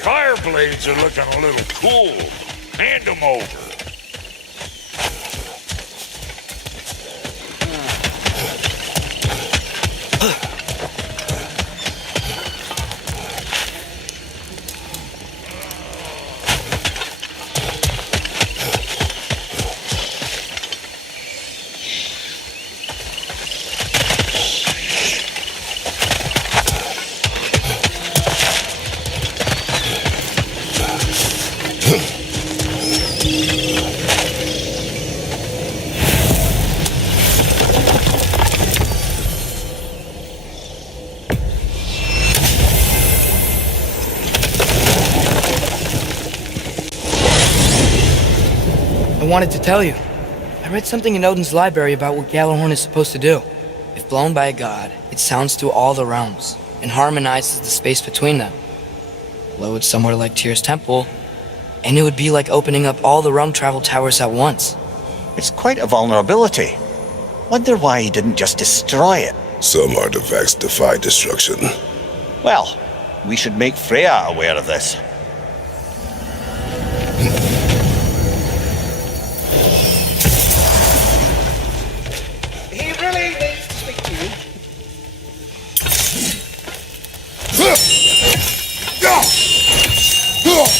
fire blades are looking a little cool. Hand them over. I wanted to tell you. I read something in Odin's library about what Gjallarhorn is supposed to do. If blown by a god, it sounds through all the realms and harmonizes the space between them. Blow it somewhere like Tyr's temple, and it would be like opening up all the realm travel towers at once. It's quite a vulnerability. Wonder why he didn't just destroy it. Some artifacts defy destruction. Well, we should make Freya aware of this. He really needs to speak to you.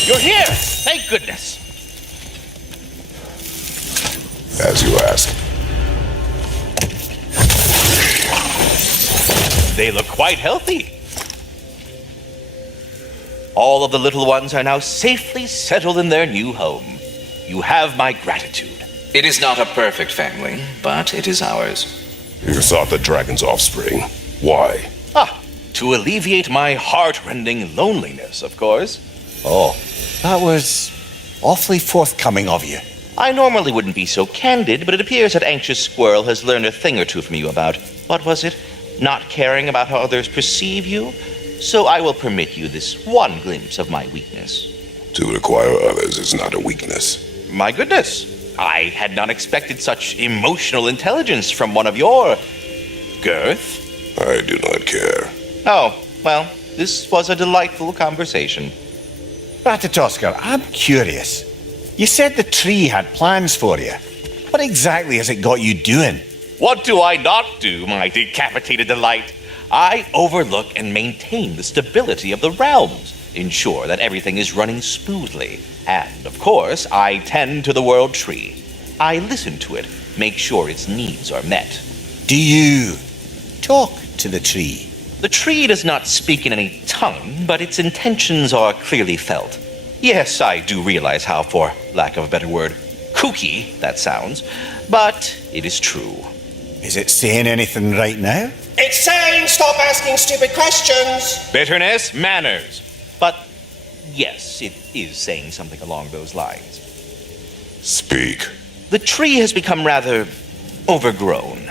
You're here! Thank goodness! As you ask. They look quite healthy. All of the little ones are now safely settled in their new home. You have my gratitude. It is not a perfect family, but it is ours. You sought the dragon's offspring. Why? To alleviate my heart-rending loneliness, of course. Oh, that was awfully forthcoming of you. I normally wouldn't be so candid, but it appears that Anxious Squirrel has learned a thing or two from you about, what was it? Not caring about how others perceive you? So I will permit you this one glimpse of my weakness. To require others is not a weakness. My goodness, I had not expected such emotional intelligence from one of your girth. I do not care. Oh, well, this was a delightful conversation. Ratatoskr, I'm curious. You said the tree had plans for you. What exactly has it got you doing? What do I not do, my decapitated delight? I overlook and maintain the stability of the realms, ensure that everything is running smoothly, and, of course, I tend to the world tree. I listen to it, make sure its needs are met. Do you talk to the tree? The tree does not speak in any tongue, but its intentions are clearly felt. Yes, I do realize how, for lack of a better word, kooky that sounds, but it is true. Is it saying anything right now? It's saying stop asking stupid questions. Bitterness, manners. But yes, it is saying something along those lines. Speak. The tree has become rather overgrown.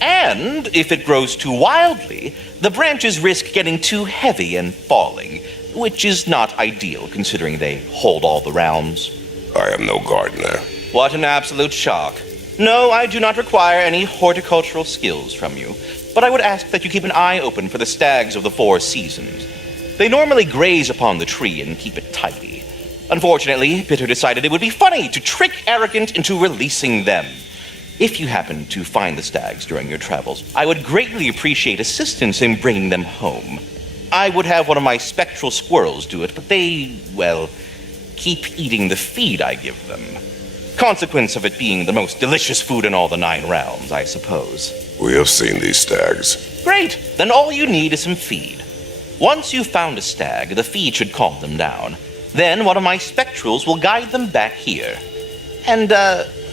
And if it grows too wildly, the branches risk getting too heavy and falling, which is not ideal considering they hold all the realms. I am no gardener. What an absolute shock. No, I do not require any horticultural skills from you, but I would ask that you keep an eye open for the stags of the four seasons. They normally graze upon the tree and keep it tidy. Unfortunately, Bitter decided it would be funny to trick Arrogant into releasing them. If you happen to find the stags during your travels, I would greatly appreciate assistance in bringing them home. I would have one of my spectral squirrels do it, but they, well, keep eating the feed I give them. Consequence of it being the most delicious food in all the 9 realms, I suppose. We have seen these stags. Great! Then all you need is some feed. Once you've found a stag, the feed should calm them down. Then one of my spectrals will guide them back here. And,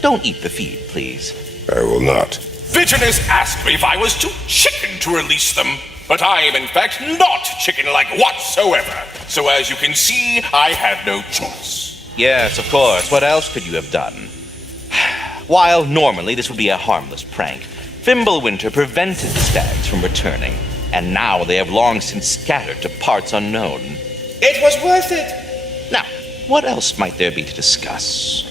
don't eat the feed, please. I will not. Bitterness asked me if I was too chicken to release them, but I am in fact not chicken-like whatsoever. So as you can see, I had no choice. Yes, of course. What else could you have done? While normally this would be a harmless prank, Fimbulwinter prevented the stags from returning, and now they have long since scattered to parts unknown. It was worth it. Now, what else might there be to discuss?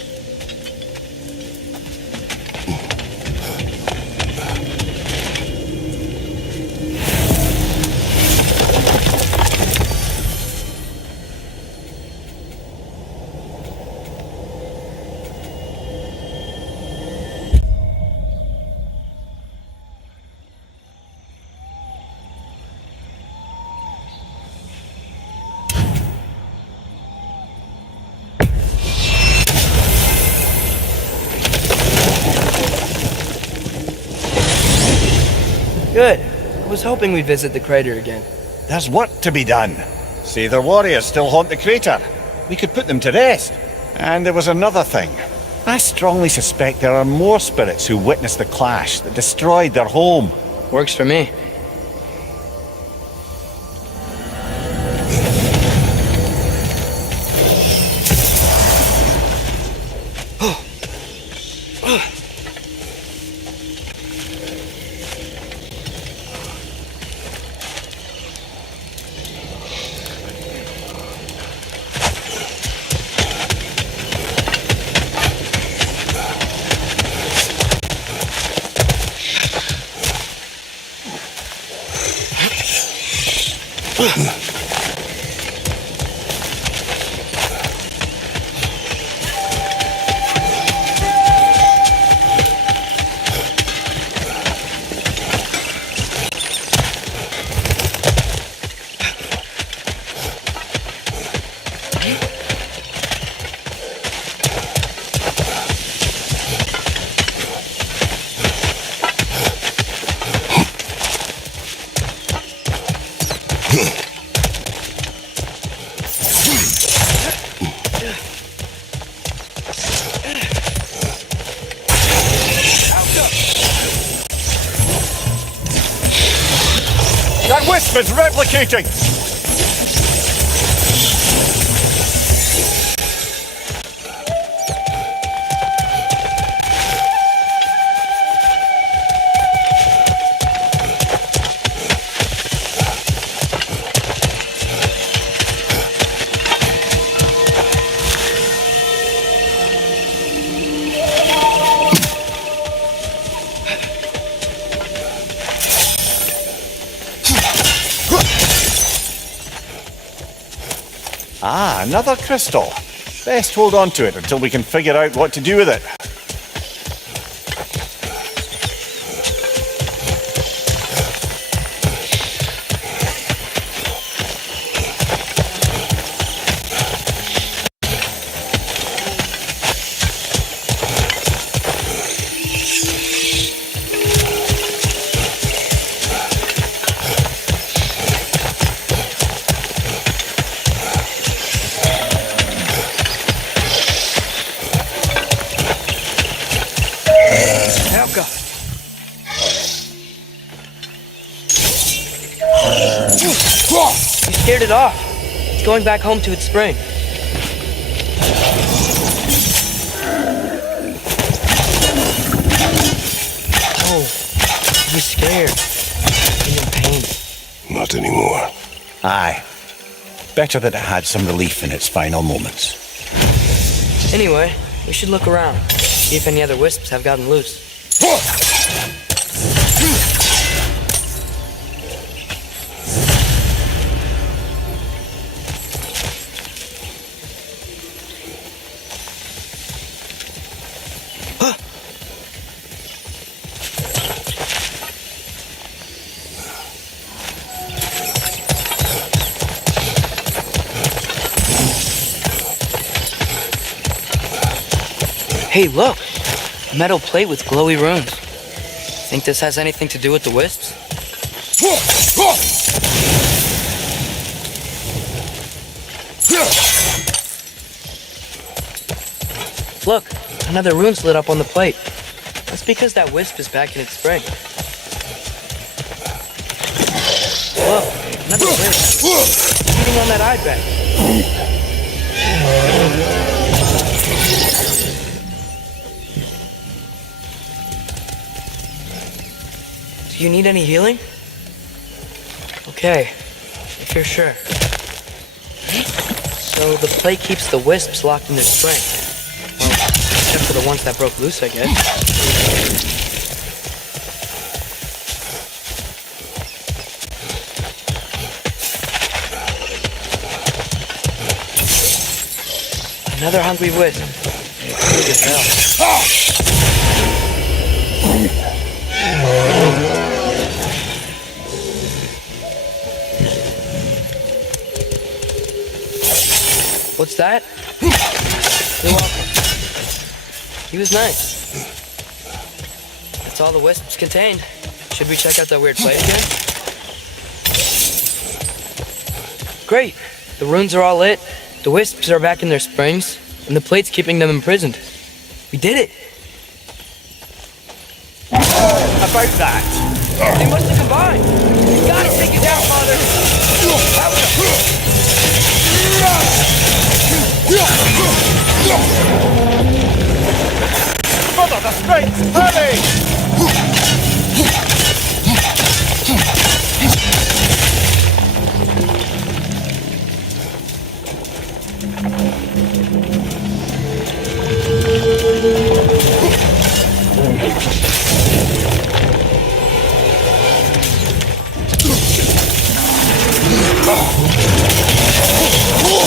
Good. I was hoping we'd visit the crater again. There's work to be done. See, their warriors still haunt the crater. We could put them to rest. And there was another thing. I strongly suspect there are more spirits who witnessed the clash that destroyed their home. Works for me. That wisp is replicating! Ah, another crystal. Best hold on to it until we can figure out what to do with it. You scared it off. It's going back home to its spring. Oh, he was scared. And in pain. Not anymore. Aye. Better that it had some relief in its final moments. Anyway, we should look around. See if any other wisps have gotten loose. Hey, look! A metal plate with glowy runes. Think this has anything to do with the wisps? Look, another rune's lit up on the plate. That's because that wisp is back in its spring. Look, another wisp. Feeding on that eye bag. Do you need any healing? Okay, if you're sure. So the plate keeps the wisps locked in their spring. Well, except for the ones that broke loose, I guess. Another hungry wisp. Look at that. What's that? You're welcome. He was nice. That's all the wisps contained. Should we check out that weird plate again? Great. The runes are all lit, the wisps are back in their springs, and the plate's keeping them imprisoned. We did it! About that. They must have combined! We gotta take it down, Father! Mother, the strength! Hurry!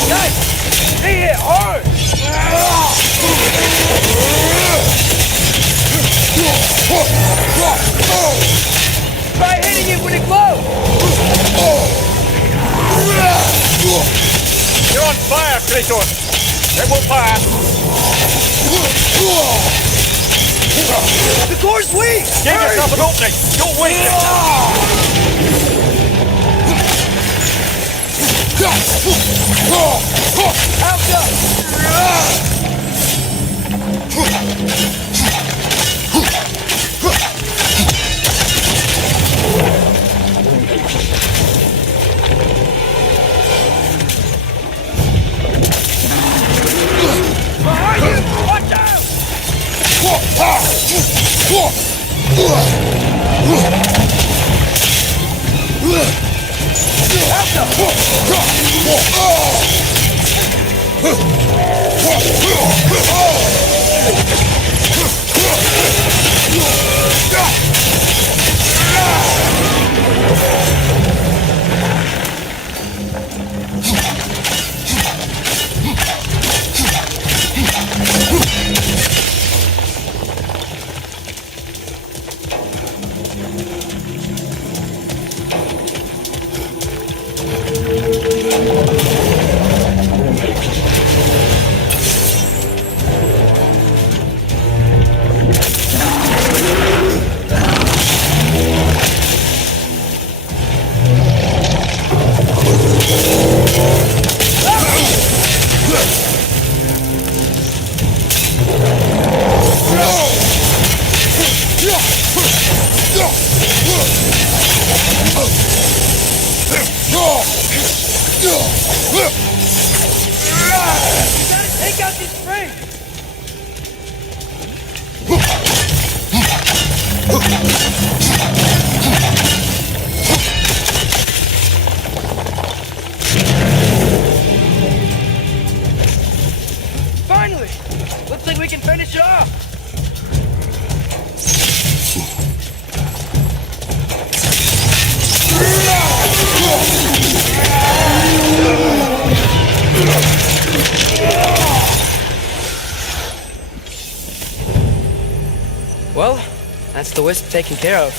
Nice! He hit hard! Try hitting it when it glows! You're on fire, Kratos! It will pass! The core's weak! Give yourself an opening! Don't waste it! Behind you! Watch out! Take out these springs! Finally! Looks like we can finish it off! Well, that's the wisp taken care of.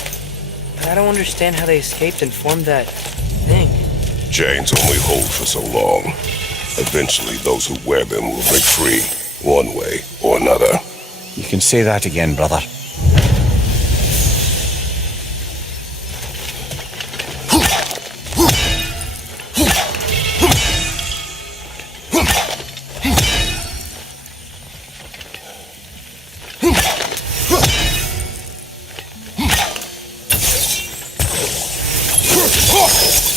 But I don't understand how they escaped and formed that thing. Chains only hold for so long. Eventually, those who wear them will break free, one way or another. You can say that again, brother.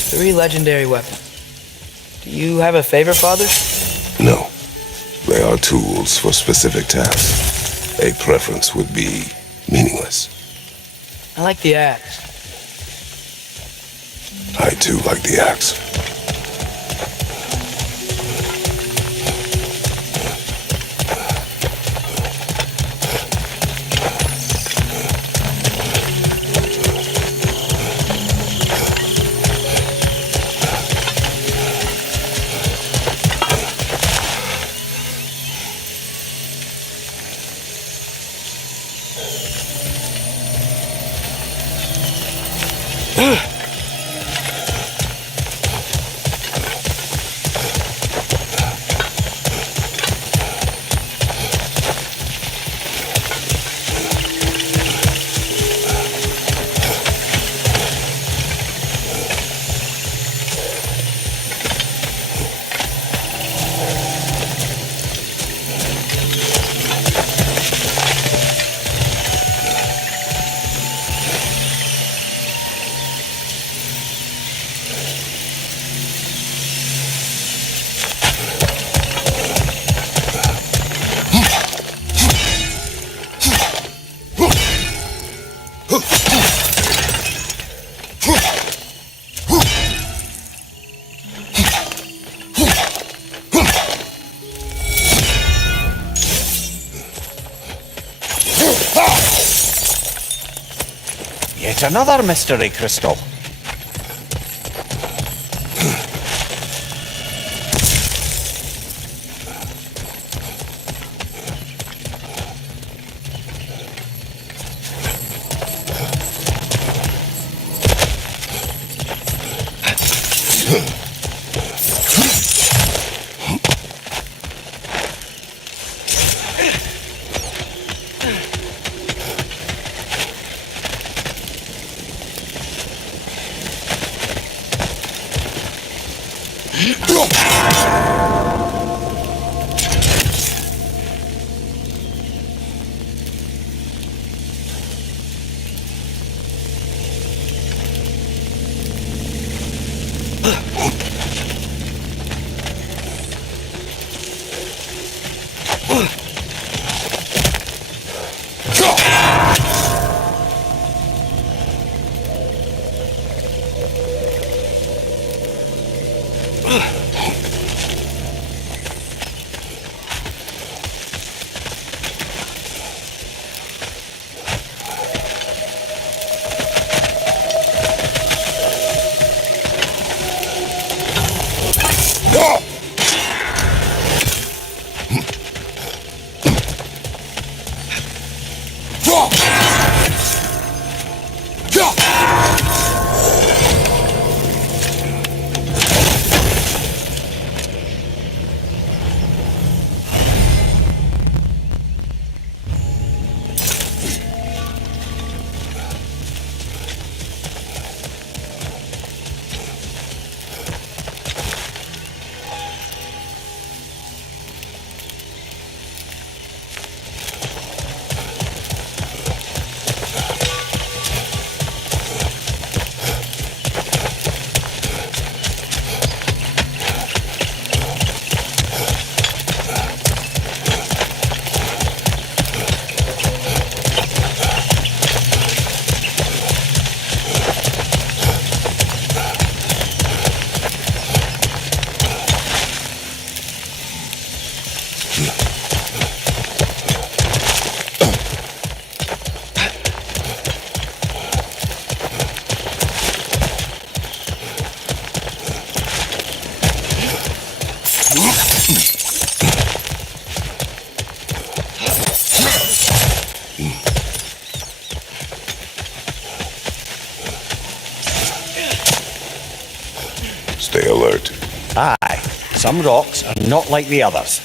Three legendary weapons. Do you have a favorite, Father? No. They are tools for specific tasks. A preference would be meaningless. I like the axe. I too like the axe. Yet another mystery crystal. Stay alert. Aye, some rocks are not like the others.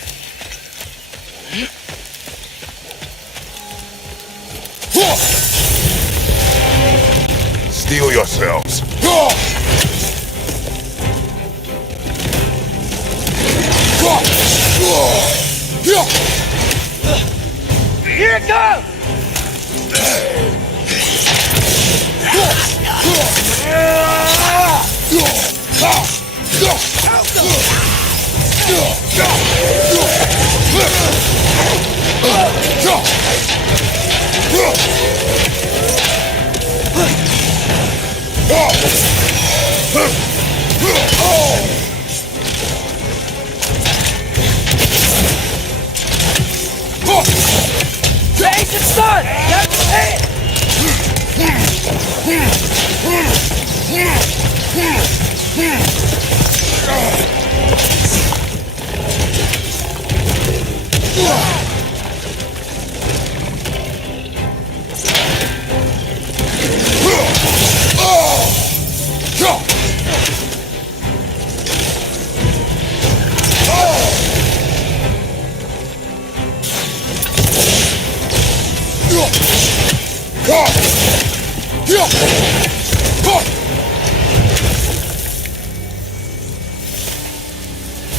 Steel yourselves. Here it comes! The ancient sun! That's it!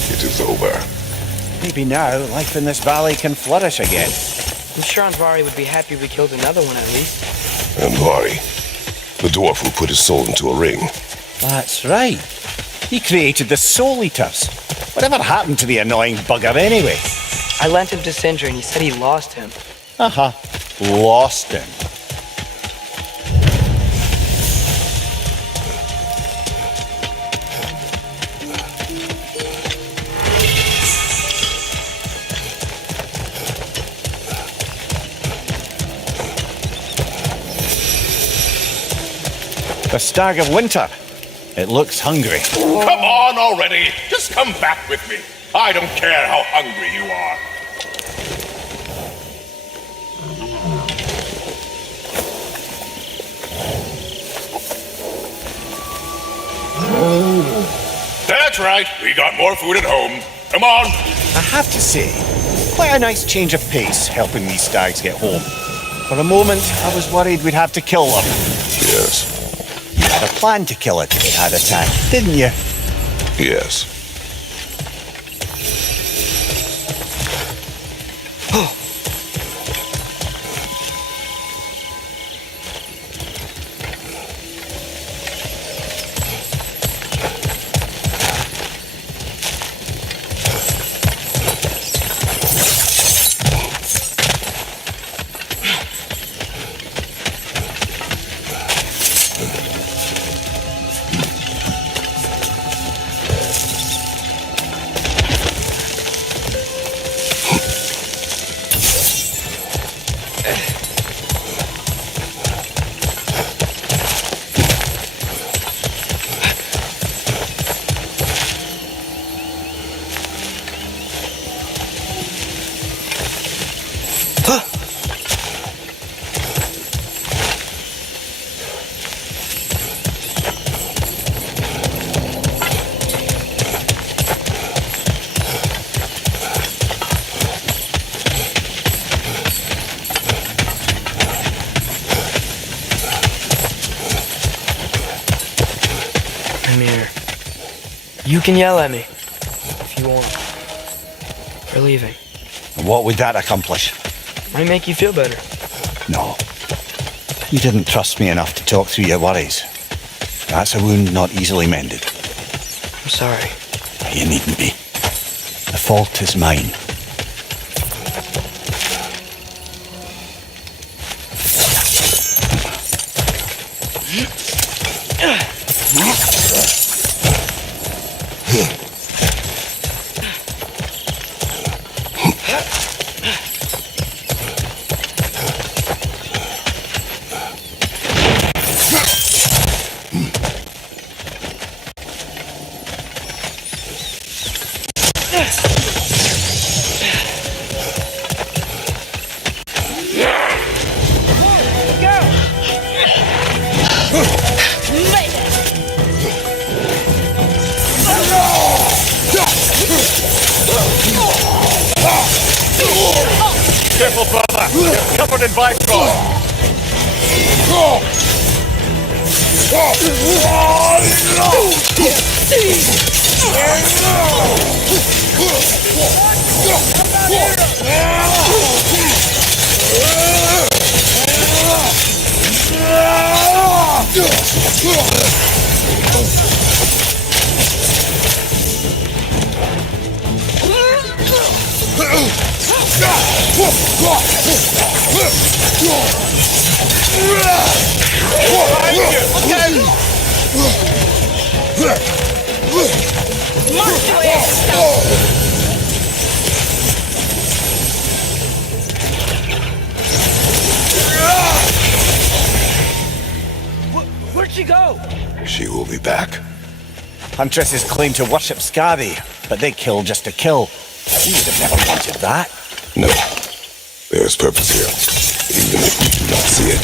It is over. Maybe now life in this valley can flourish again. I'm sure Anvari would be happy we killed another one at least. And Vari, the dwarf who put his soul into a ring. That's right. He created the Soul Eaters. Whatever happened to the annoying bugger anyway? I lent him to Sindri and he said he lost him. Lost him. The stag of winter. It looks hungry. Come on already. Just come back with me. I don't care how hungry you are. That's right. We got more food at home. Come on. I have to say, quite a nice change of pace helping these stags get home. For a moment, I was worried we'd have to kill them. Yes. You had a plan to kill it if it had attacked, didn't you? Yes. I'm here. You can yell at me if you want. For leaving. And what would that accomplish? Might make you feel better. No. You didn't trust me enough to talk through your worries. That's a wound not easily mended. I'm sorry. You needn't be. The fault is mine. Careful, brother! You're covered in Vicor! Where'd she go? She will be back. Huntresses claim to worship Scabby, but they kill just to kill. We would have never wanted that. No. There's purpose here, even if we do not see it.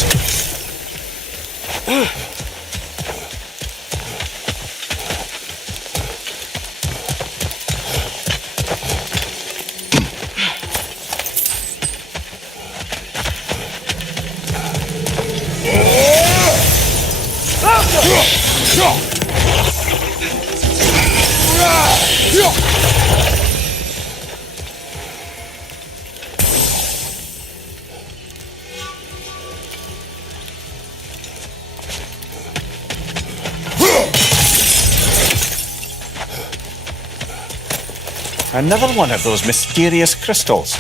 Another one of those mysterious crystals.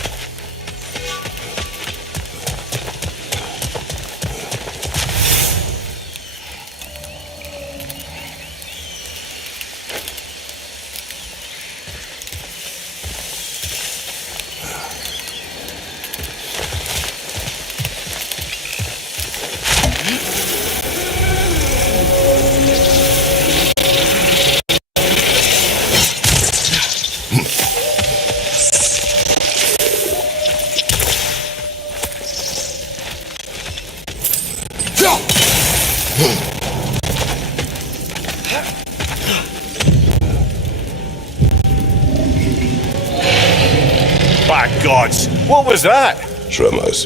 By gods, what was that? Tremors.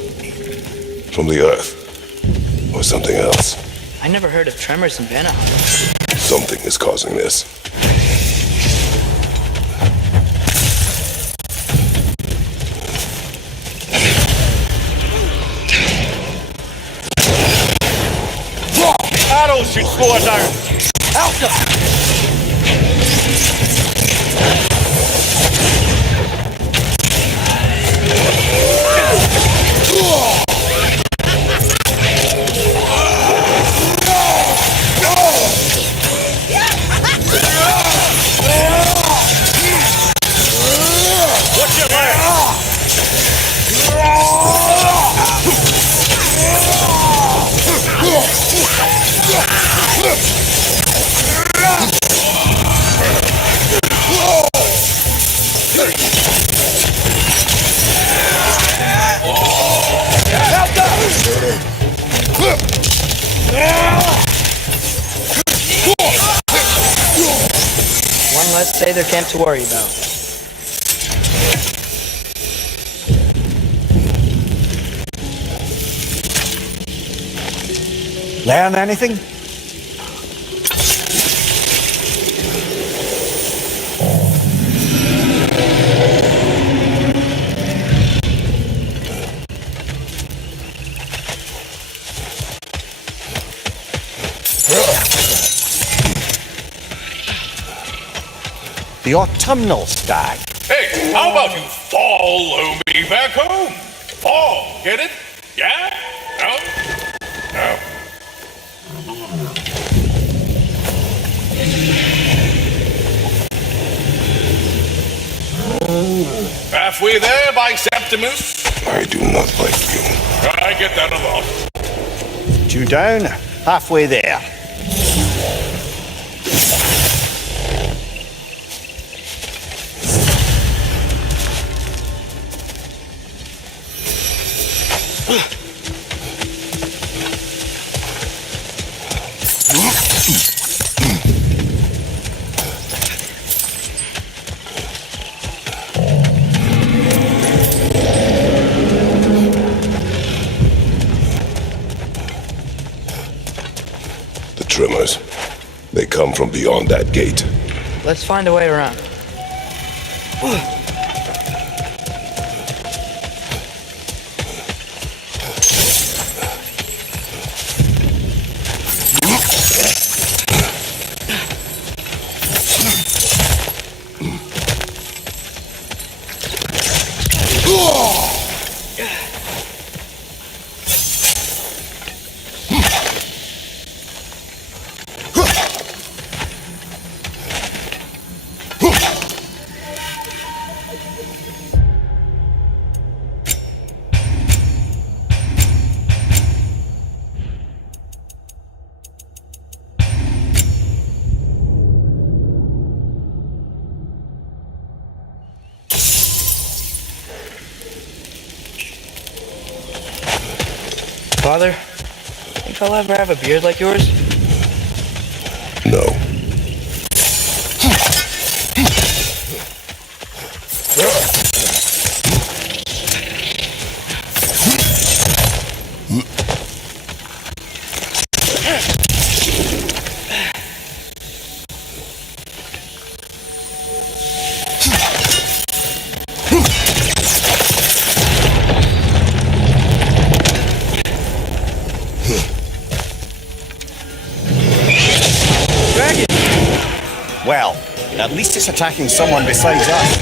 From the earth. Or something else. I never heard of tremors in Vanaheim. Something is causing this. Arrows should slow her down. What's your leg? One less Sather camp to worry about. Learn anything? The autumnal stag. Hey, how about you follow me back home? Fall, get it? Yeah? No? No. Halfway there, Septimus. I do not like you. I get that a lot. 2 down, halfway there. The tremors. They come from beyond that gate. Let's find a way around. Father, think I'll ever have a beard like yours? No. Well, at least it's attacking someone besides us.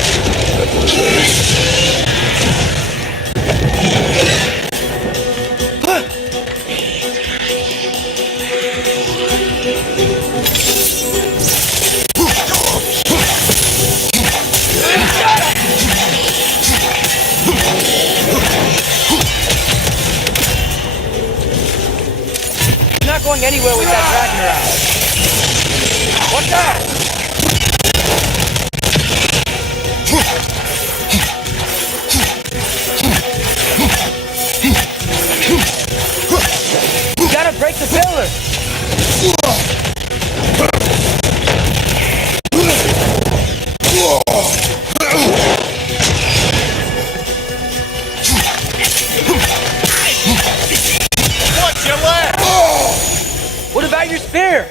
You're not going anywhere with that Ragnarok. Watch out! You gotta break the pillar! spear!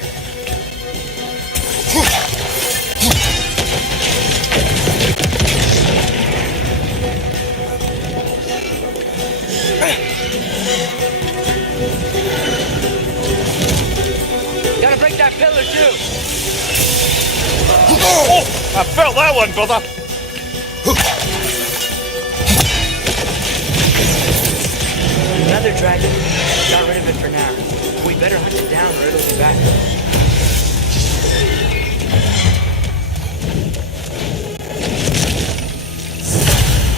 Gotta break that pillar too! Oh, I felt that one, brother. Another dragon. Got rid of it for now. We better hunt it down or it'll be back.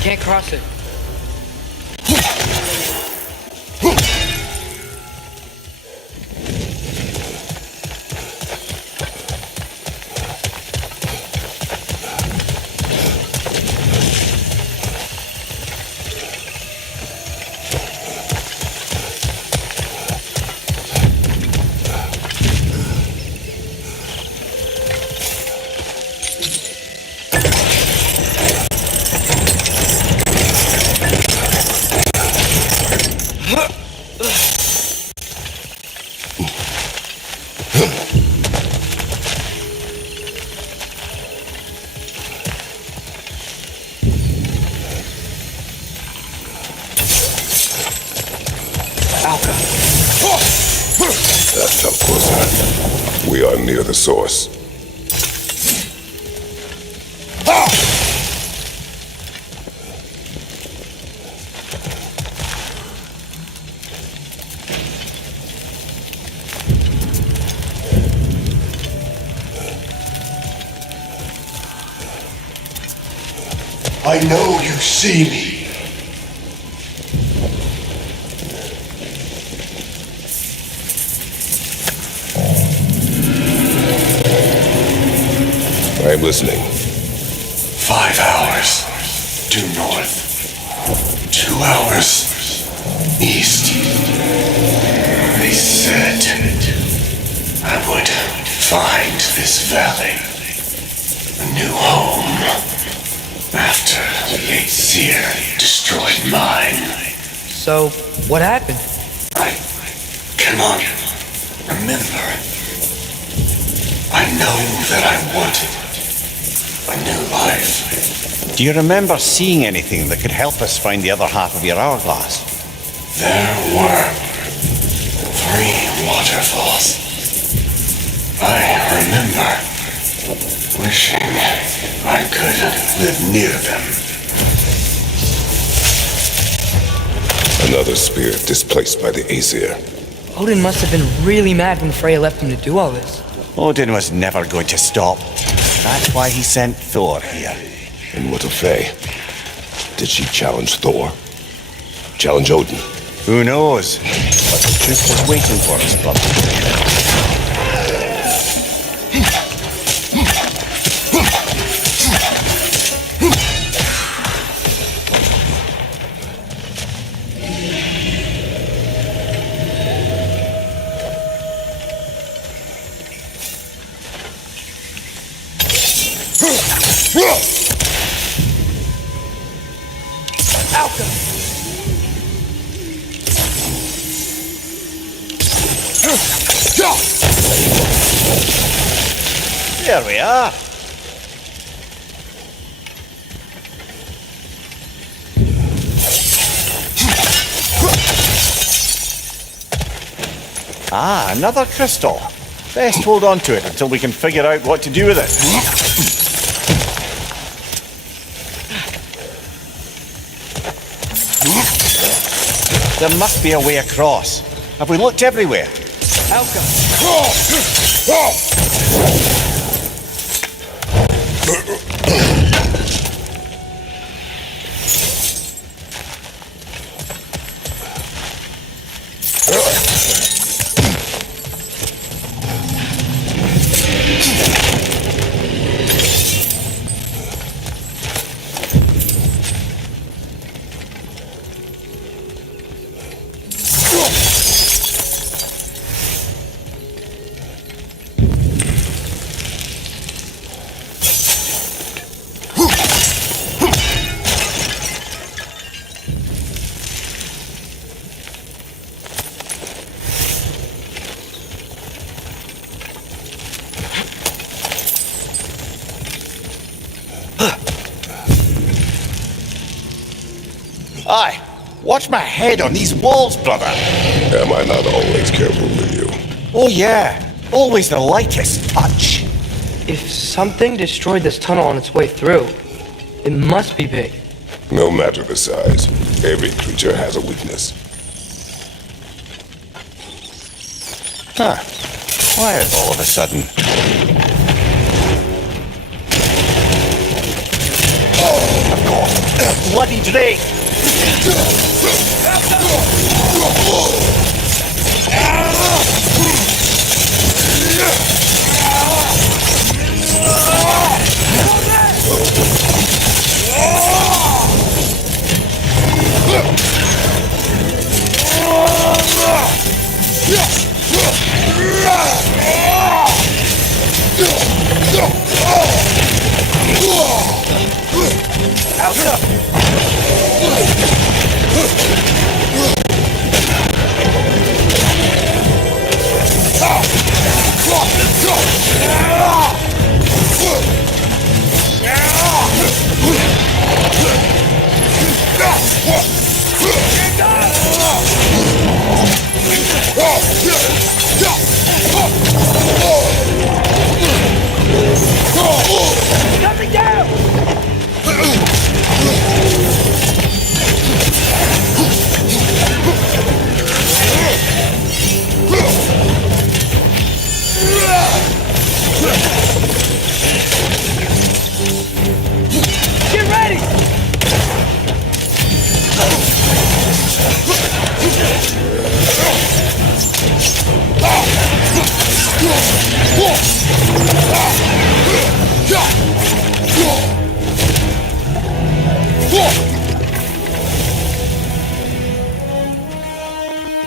Can't cross it. That's up closer. We are near the source. I know you see me. I am listening. 5 hours due north. 2 hours east. They said I would find this valley a new home after the Aesir destroyed mine. So, what happened? I cannot remember. I know that I wanted a new life. Do you remember seeing anything that could help us find the other half of your hourglass? There were 3 waterfalls. I remember wishing I could live near them. Another spirit displaced by the Aesir. Odin must have been really mad when Freya left him to do all this. Odin was never going to stop. That's why he sent Thor here. And what of Faye? Did she challenge Thor? Challenge Odin? Who knows? But the truth was waiting for us, brother. There we are. Ah, another crystal. Best hold on to it until we can figure out what to do with it. There must be a way across. Have we looked everywhere? Watch my head on these walls, brother. Am I not always careful with you? Oh yeah, always the lightest touch. If something destroyed this tunnel on its way through, it must be big. No matter the size, every creature has a weakness. Huh. Quiet all of a sudden. Oh, of course. Bloody Drake!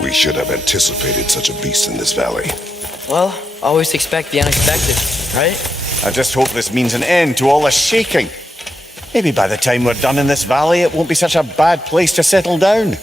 We should have anticipated such a beast in this valley. Well, always expect the unexpected, right? I just hope this means an end to all this shaking. Maybe by the time we're done in this valley, it won't be such a bad place to settle down.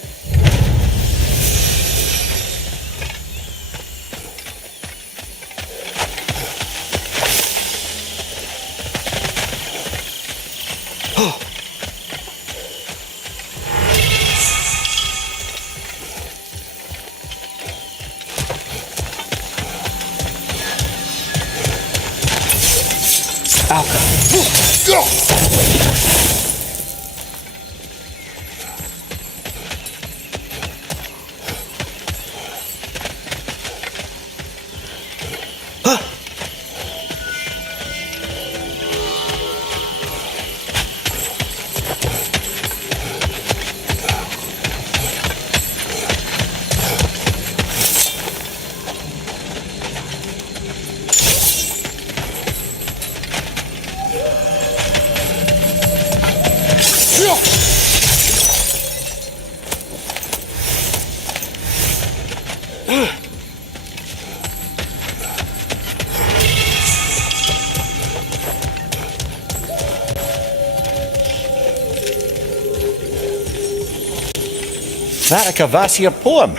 Is that a Cavassier poem?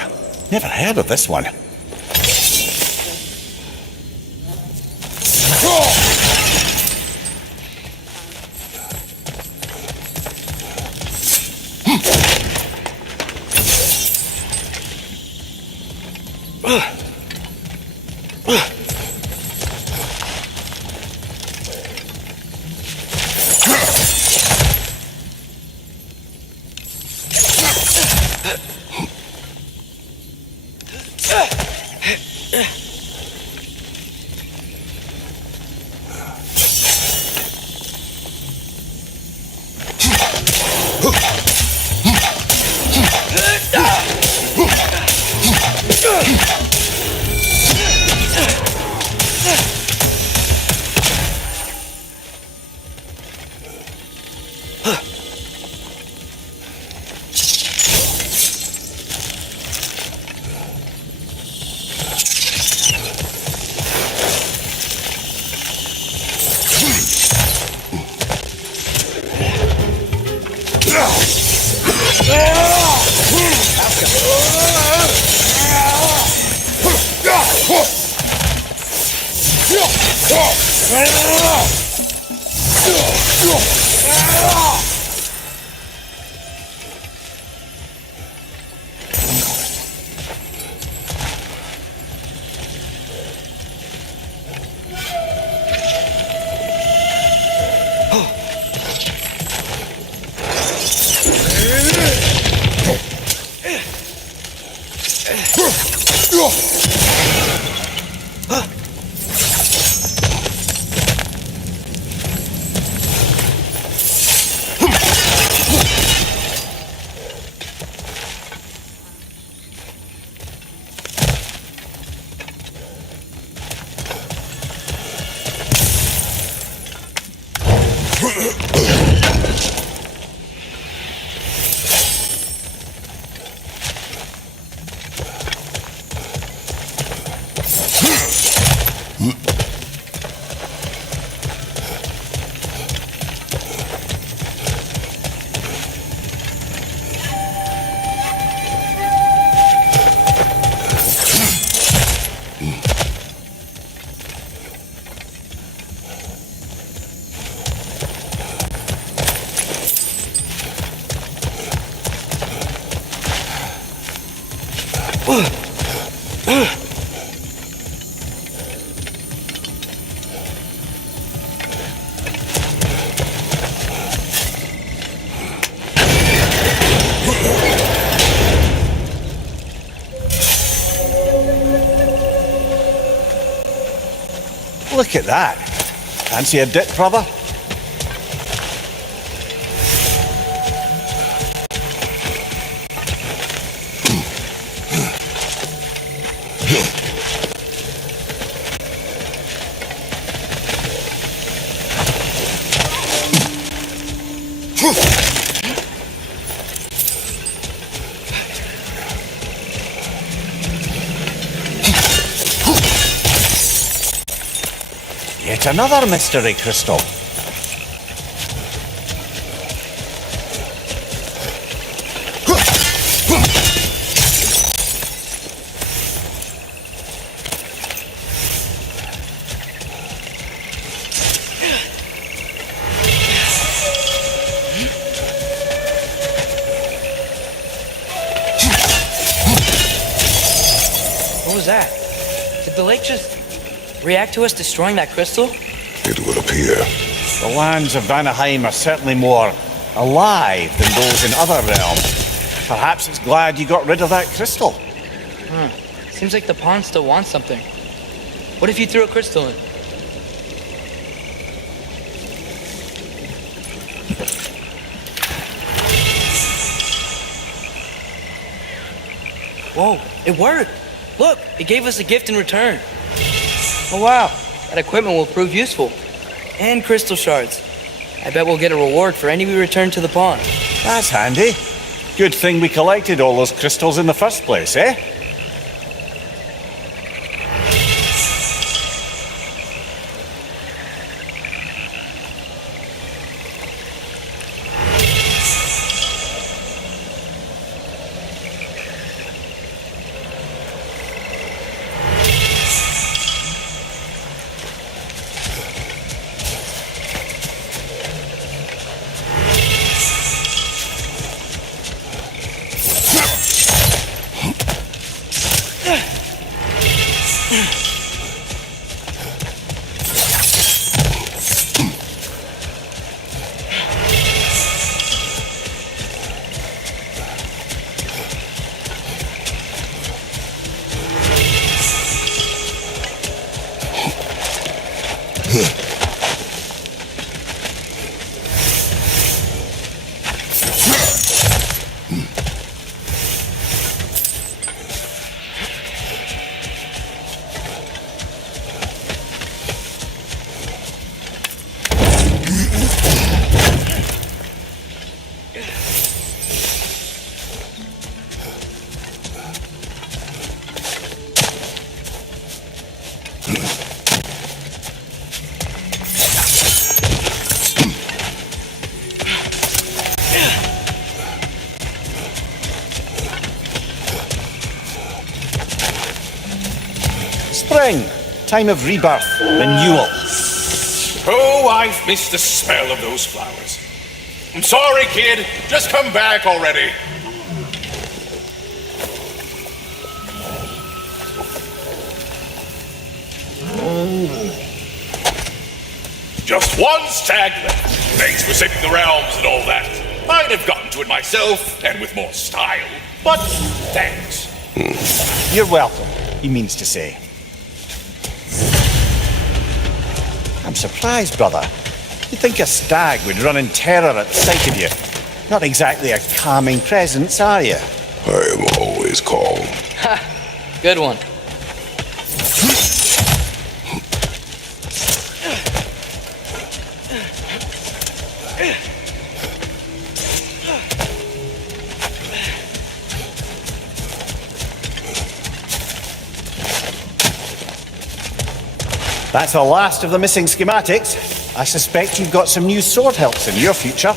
Never heard of this one. Look at that. Fancy a dip, brother? Yet another mystery crystal. What was that? Did the lake just react to us destroying that crystal? It would appear. The lands of Vanaheim are certainly more alive than those in other realms. Perhaps it's glad you got rid of that crystal. Seems like the pond still wants something. What if you threw a crystal in? Whoa, it worked! Look, it gave us a gift in return. Oh wow, that equipment will prove useful. And crystal shards. I bet we'll get a reward for any we return to the pond. That's handy. Good thing we collected all those crystals in the first place, eh? Spring, time of rebirth, renewal. Oh, I've missed the smell of those flowers. I'm sorry, kid. Just come back already. Just one stag left. Thanks for saving the realms and all that. I'd have gotten to it myself, and with more style. But thanks. You're welcome, he means to say. I'm surprised, brother. You'd think a stag would run in terror at the sight of you. Not exactly a calming presence, are you? I am always calm. Ha! Good one. That's the last of the missing schematics. I suspect you've got some new sword hilts in your future.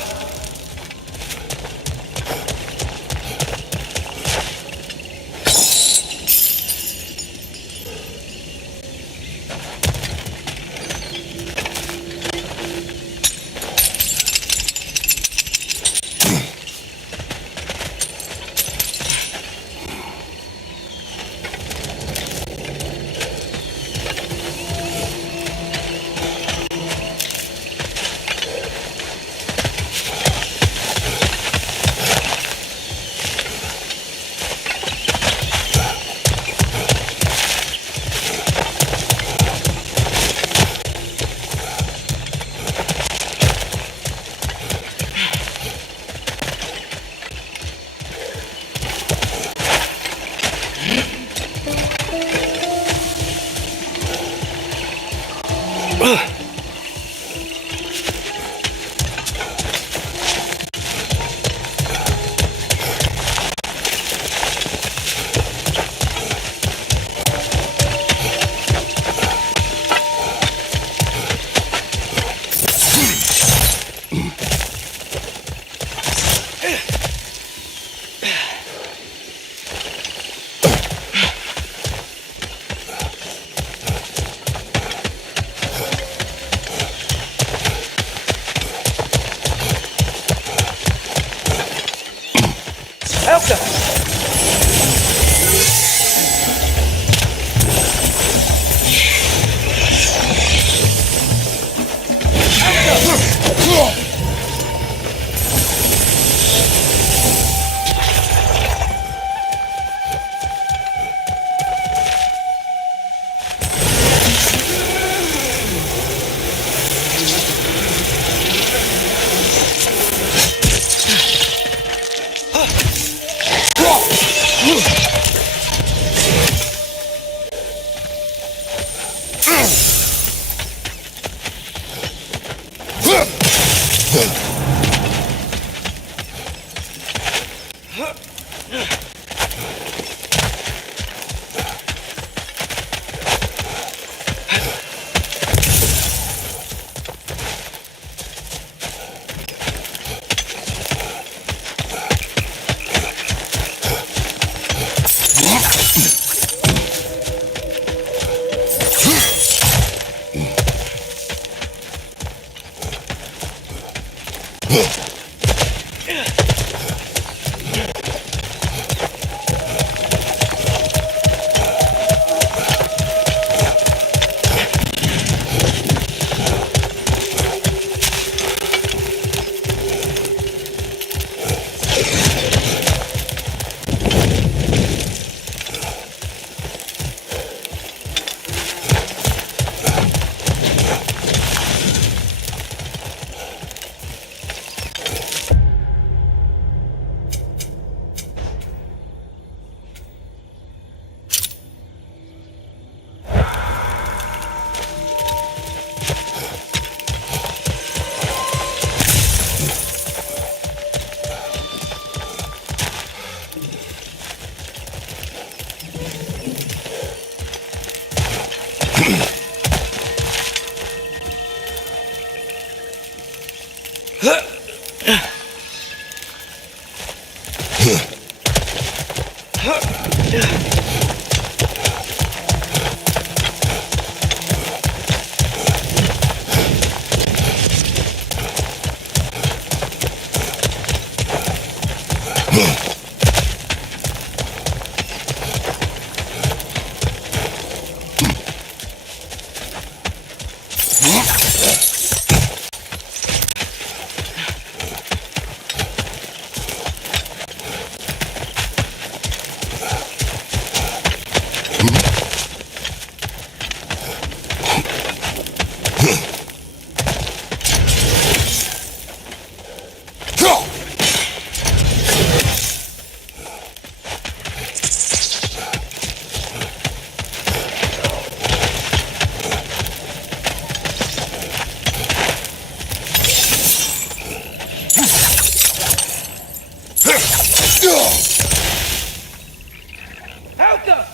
Helga!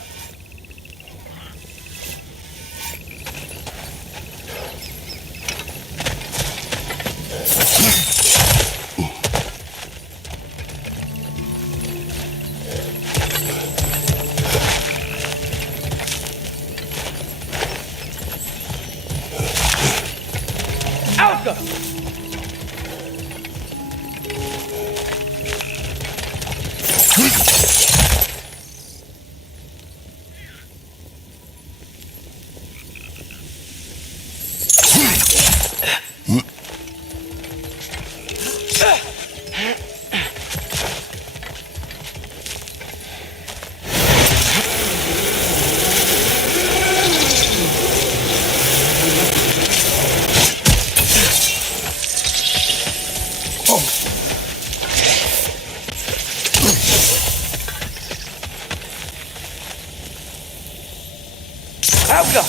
Helga! Helga!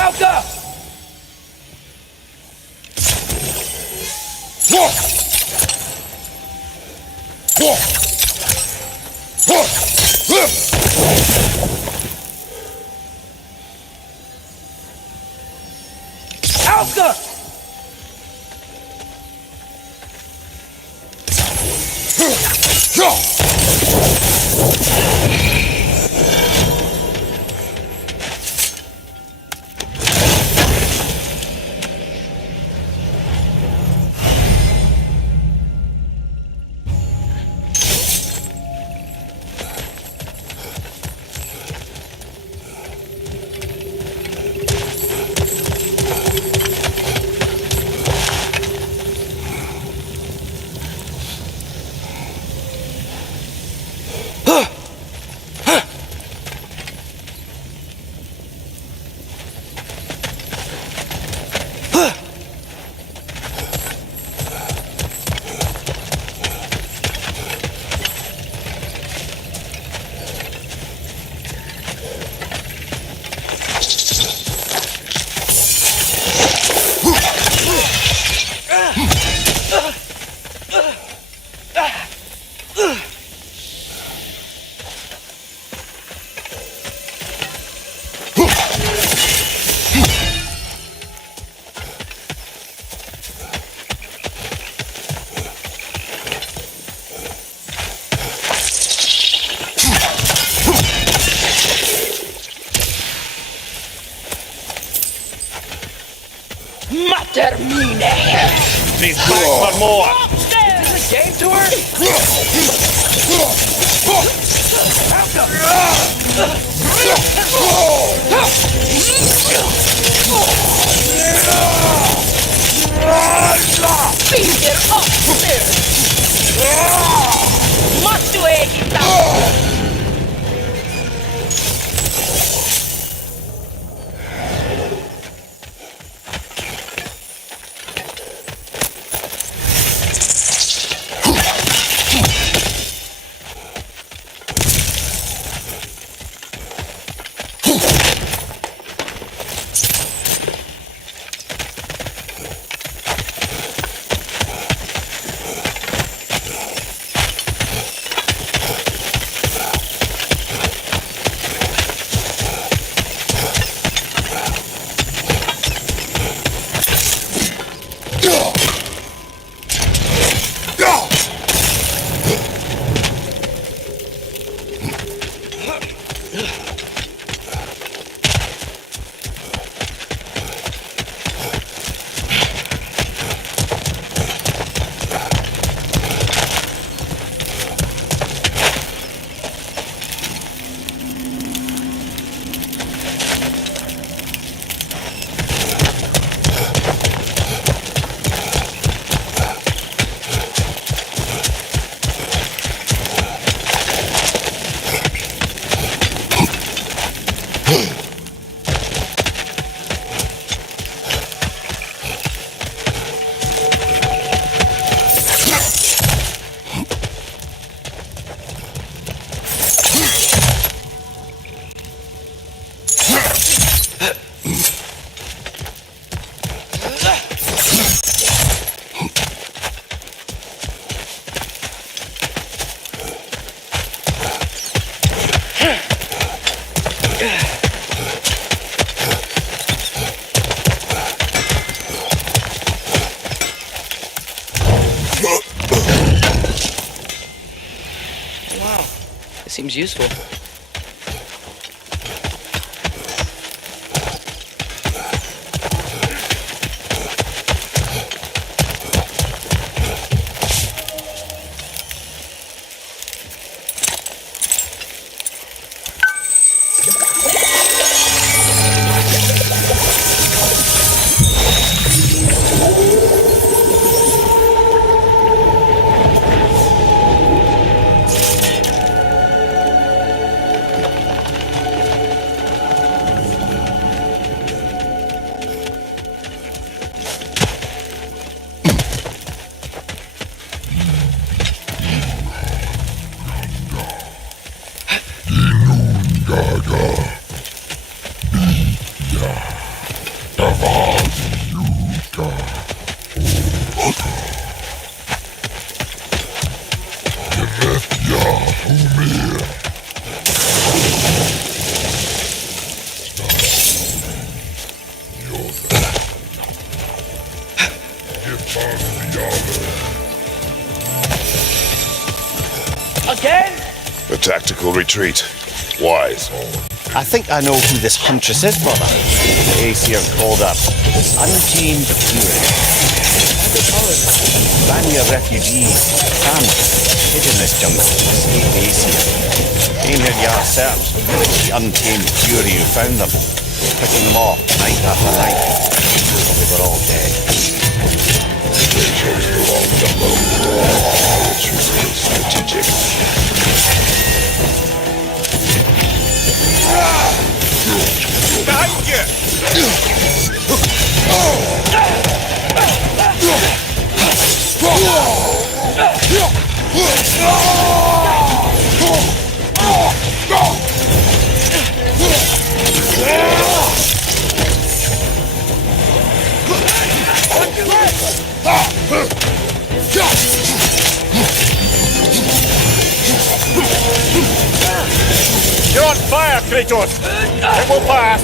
Helga! Helga! Termine! She's back for more! Is this a game to her? Finger up there! Must Seems useful. Again? A tactical retreat. Wise. I think I know who this huntress is, brother. The Aesir called her Untamed Fury. They call it. Vanya refugees, families, hid in this jungle, escaped the Aesir. Came here Yar searched, but it's the Untamed Fury who found them, picking them off night after night. But they were all dead. They chose the wrong number. Choose strategic. Behind you! You're on fire, Kratos! It will pass!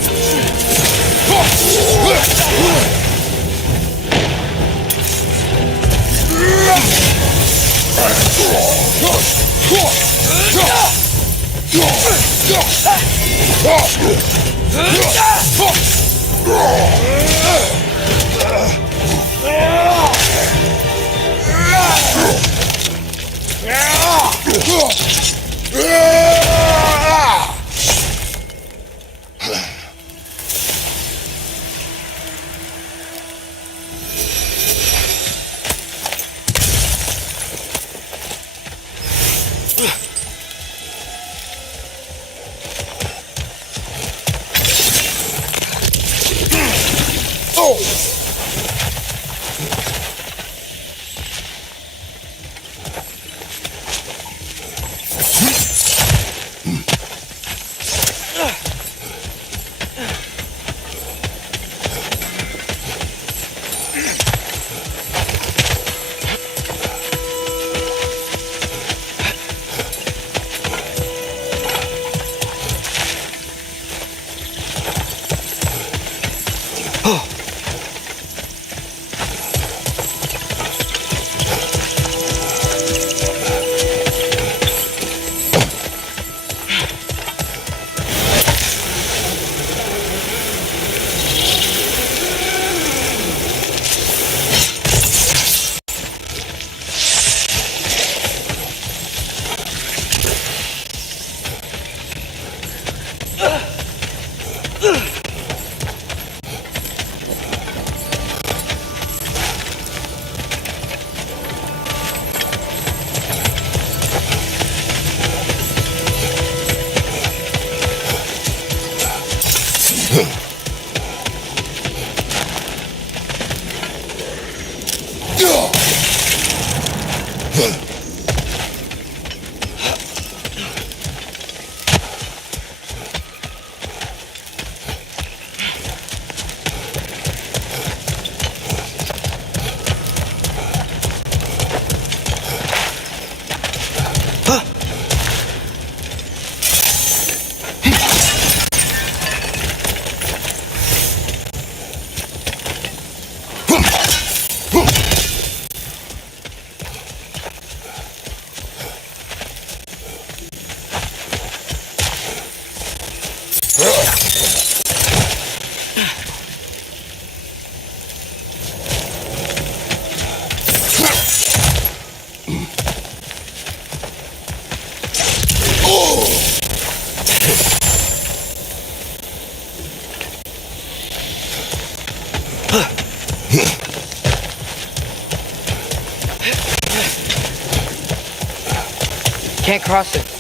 Can't cross it.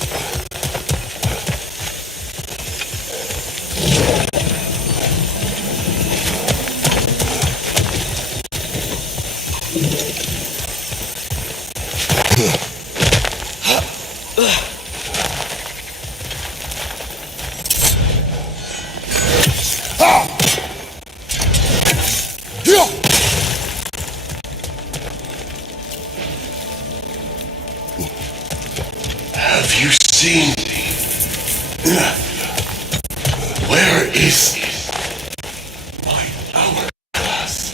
Have you seen me? Where is my hourglass?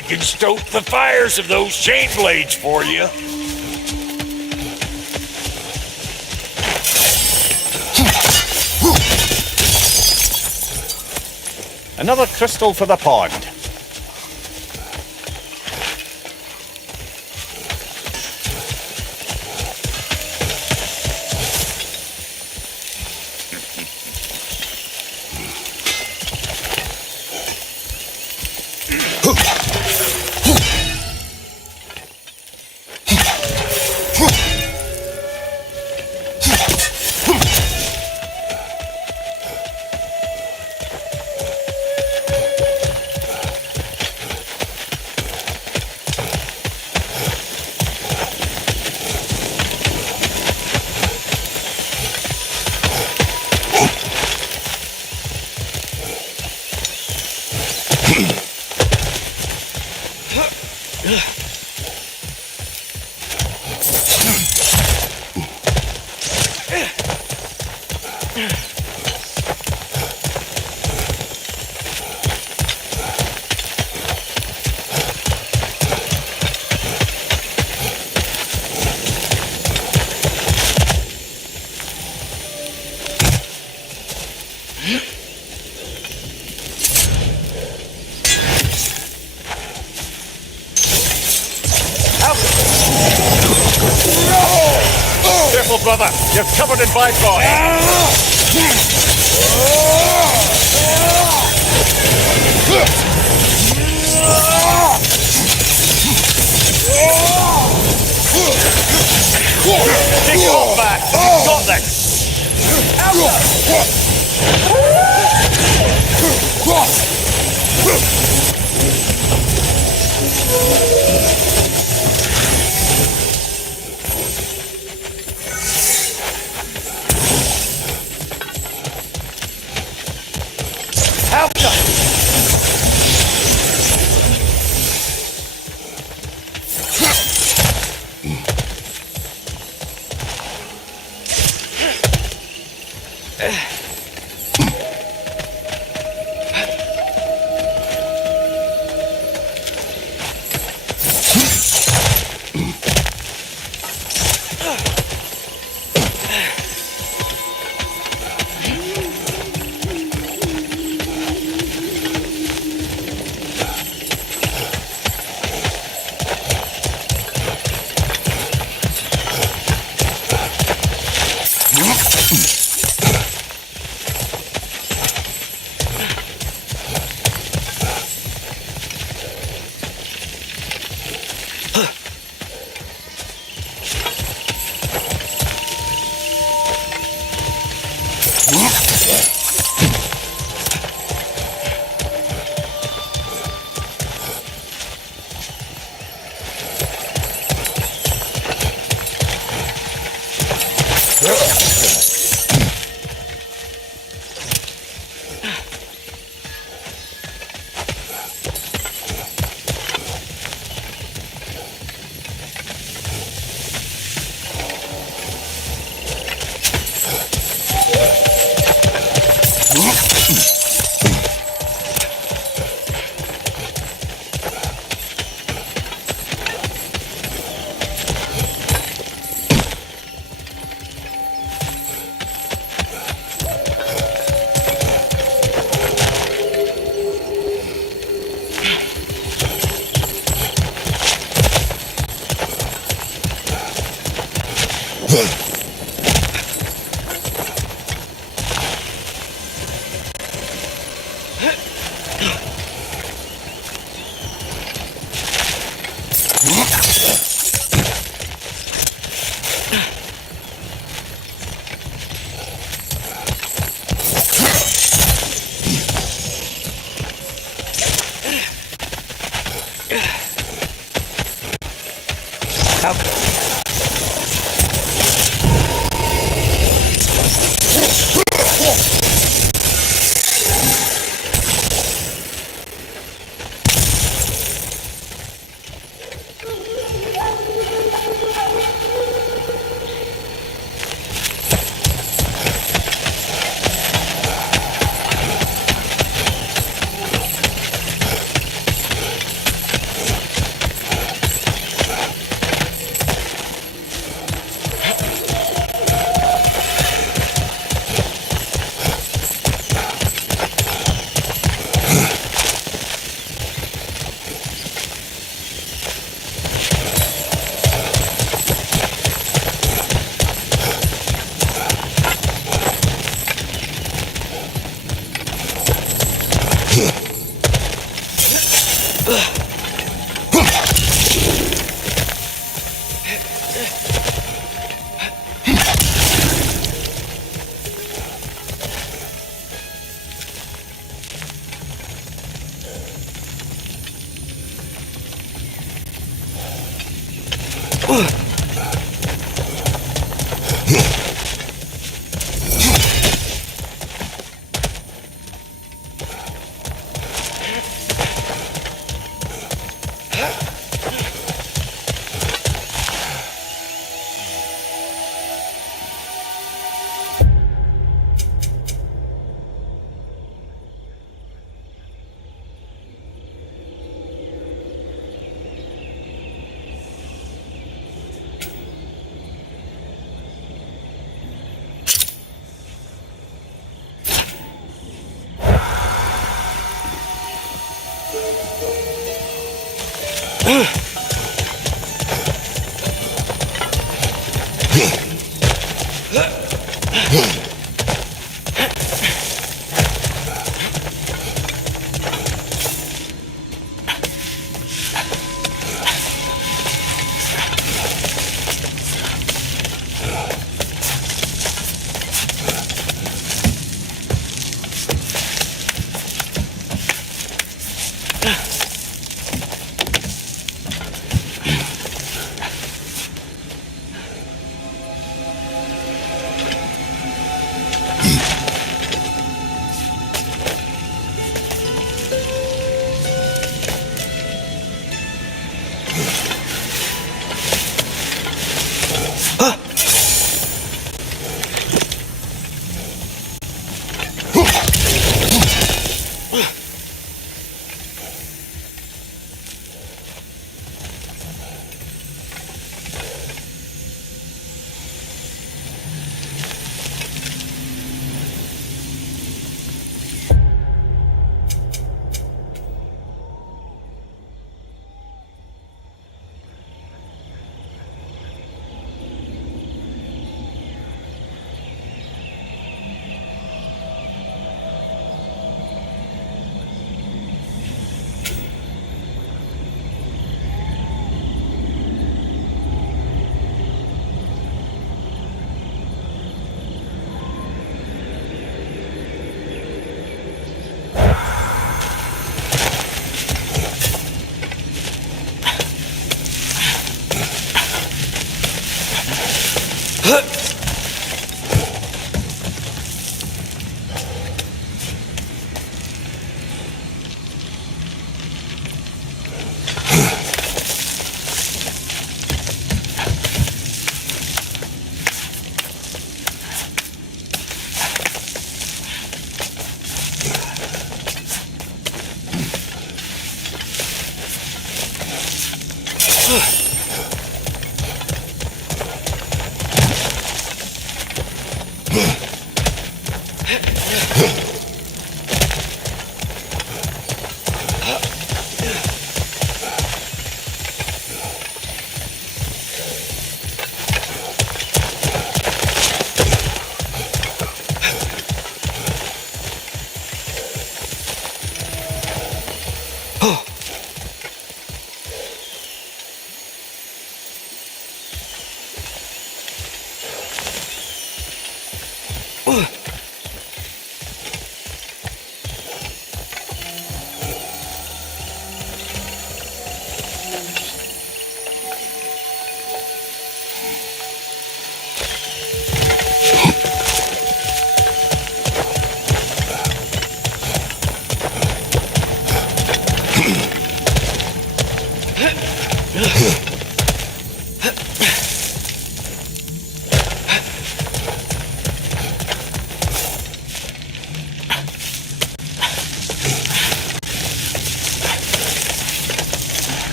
I can stoke the fires of those chain blades for you. Another crystal for the pond. Careful, brother. You're covered in bifrost. Take it off back. You've got this.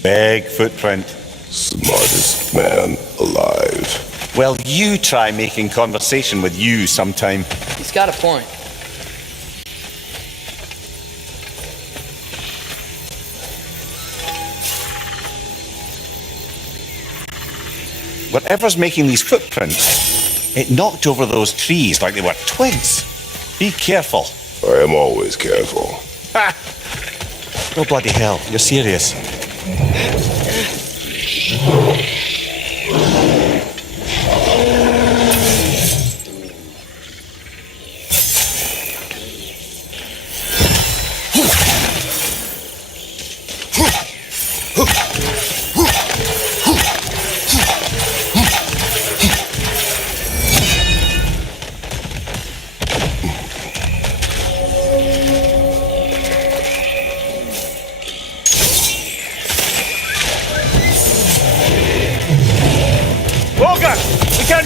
Big footprint. Smartest man alive. Well, you try making conversation with you sometime. He's got a point. Whatever's making these footprints, it knocked over those trees like they were twigs. Be careful. I am always careful. Ha! Oh, bloody hell, you're serious.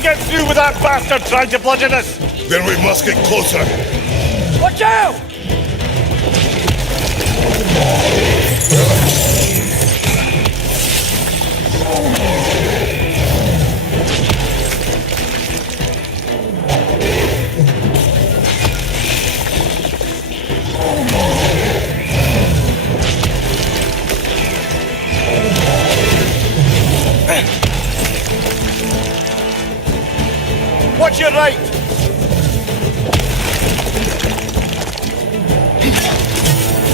Get through with that bastard trying to bludgeon us! Then we must get closer. Watch out! Watch your right!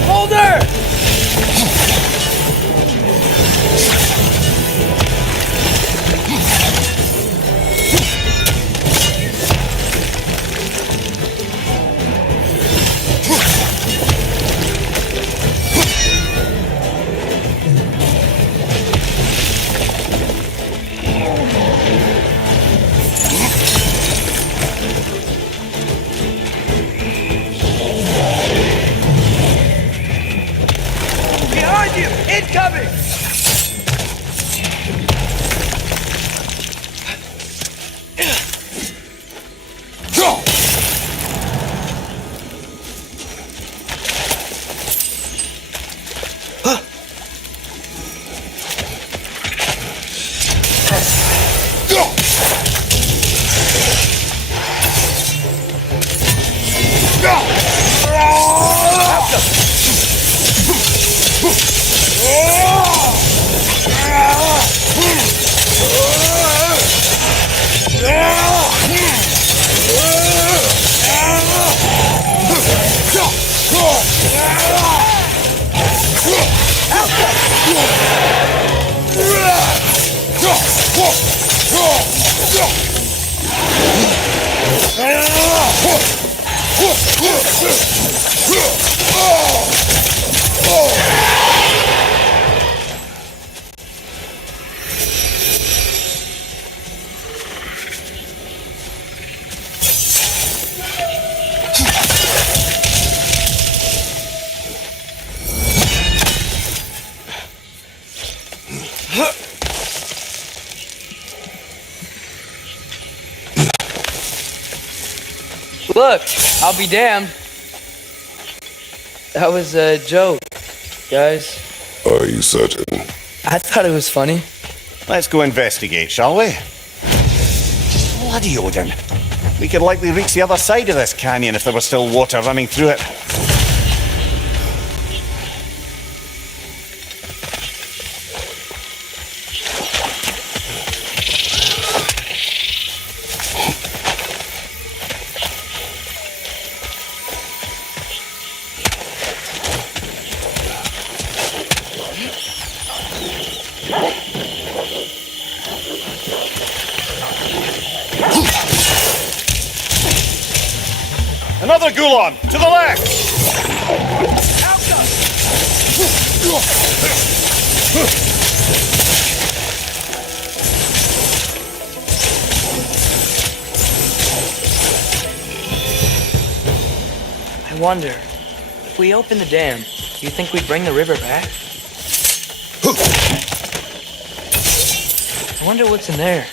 Hold her! Incoming! Look, I'll be damned. That was a joke, guys. Are you certain? I thought it was funny. Let's go investigate, shall we? Bloody Odin. We could likely reach the other side of this canyon if there was still water running through it. Another Gulon! To the left! I wonder, if we open the dam, do you think we'd bring the river back? I wonder what's in there.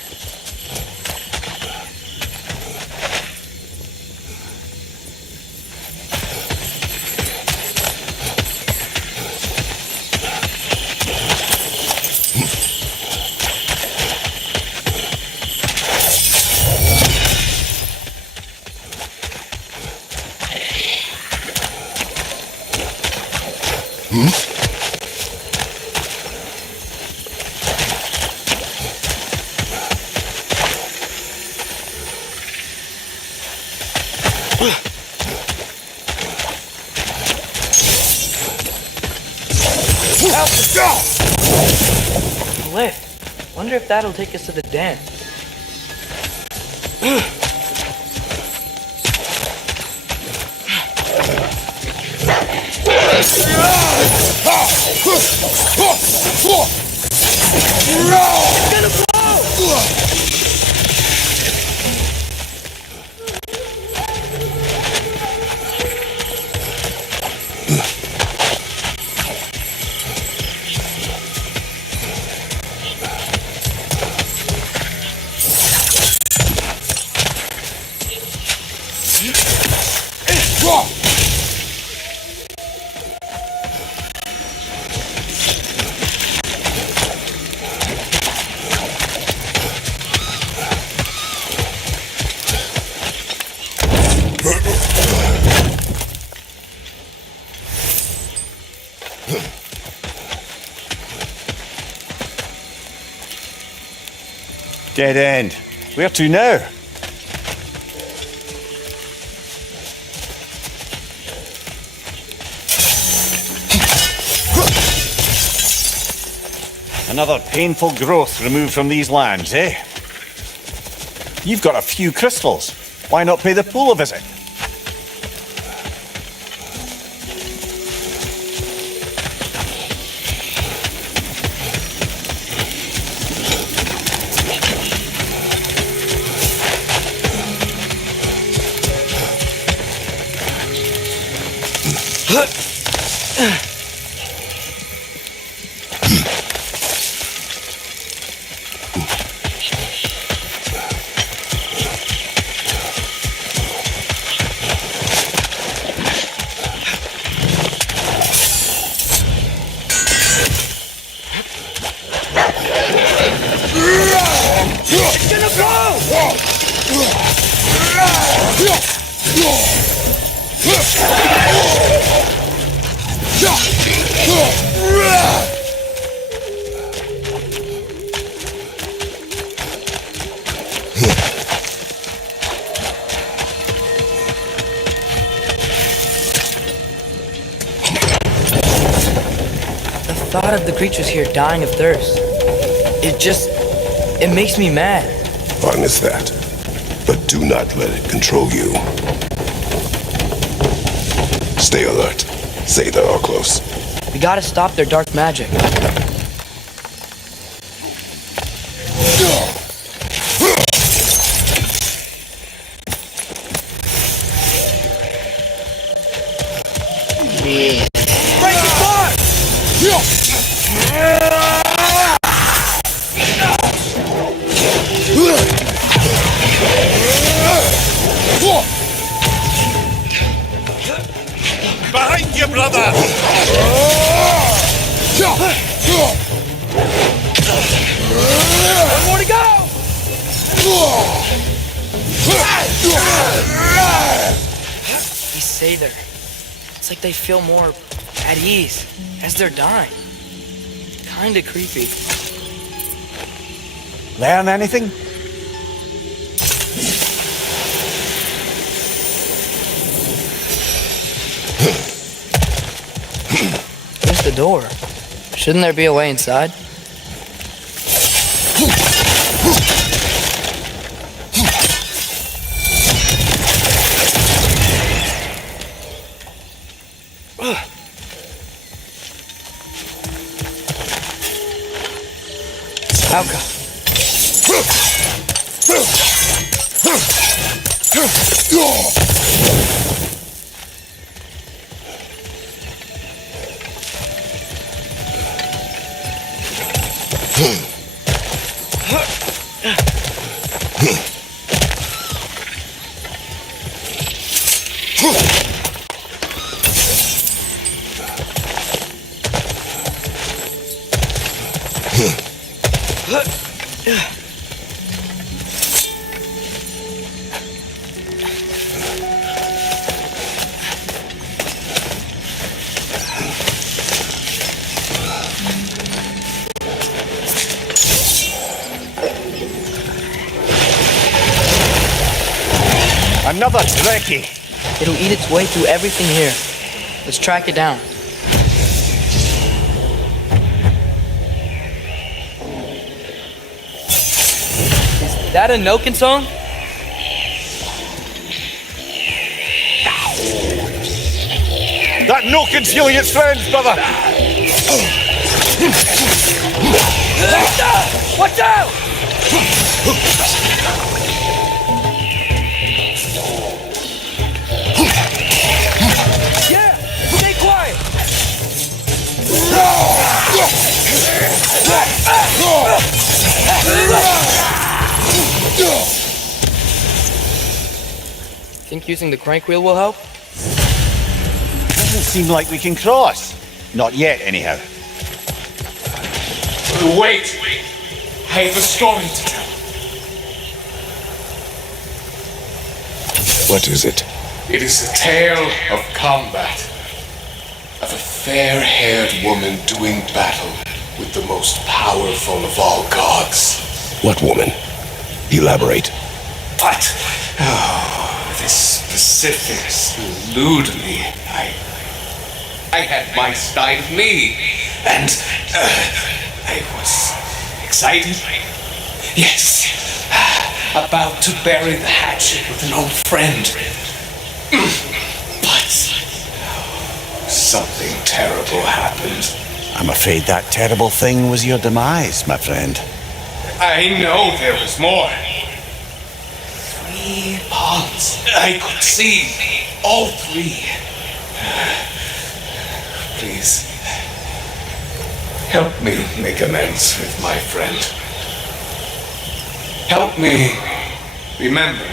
A lift. Wonder if that'll take us to the dam. Dead end. Where to now? Another painful growth removed from these lands, eh? You've got a few crystals. Why not pay the pool a visit? The thought of the creatures here dying of thirst, it makes me mad. Fine as that. But do not let it control you. Stay alert. Say they are close. We gotta stop their dark magic. Behind you, brother! One more to go! These say they're... It's like they feel more at ease as they're dying. Kinda creepy. Learn anything? Where's the door? Shouldn't there be a way inside? Alka. Another Trekkie. It'll eat its way through everything here. Let's track it down. Is that a Noken song? That Noken's healing its friends, brother. Watch out! Yeah! Stay quiet! Think using the crank wheel will help? Doesn't seem like we can cross. Not yet, anyhow. Wait! I have a story to tell. What is it? It is a tale of combat. Of a fair-haired woman doing battle with the most powerful of all gods. What woman? Elaborate. But, the specifics elude me. I had my side of me, and I was excited. Yes, about to bury the hatchet with an old friend. But something terrible happened. I'm afraid that terrible thing was your demise, my friend. I know there was more. 3 ponds. I could see all 3. Please, help me make amends with my friend. Help me remember.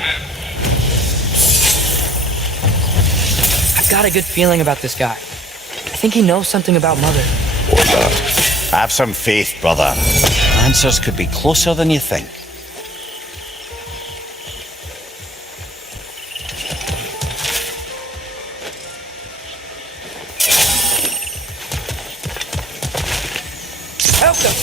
I've got a good feeling about this guy. I think he knows something about Mother. Or not. Have some faith, brother. Answers could be closer than you think. Help them!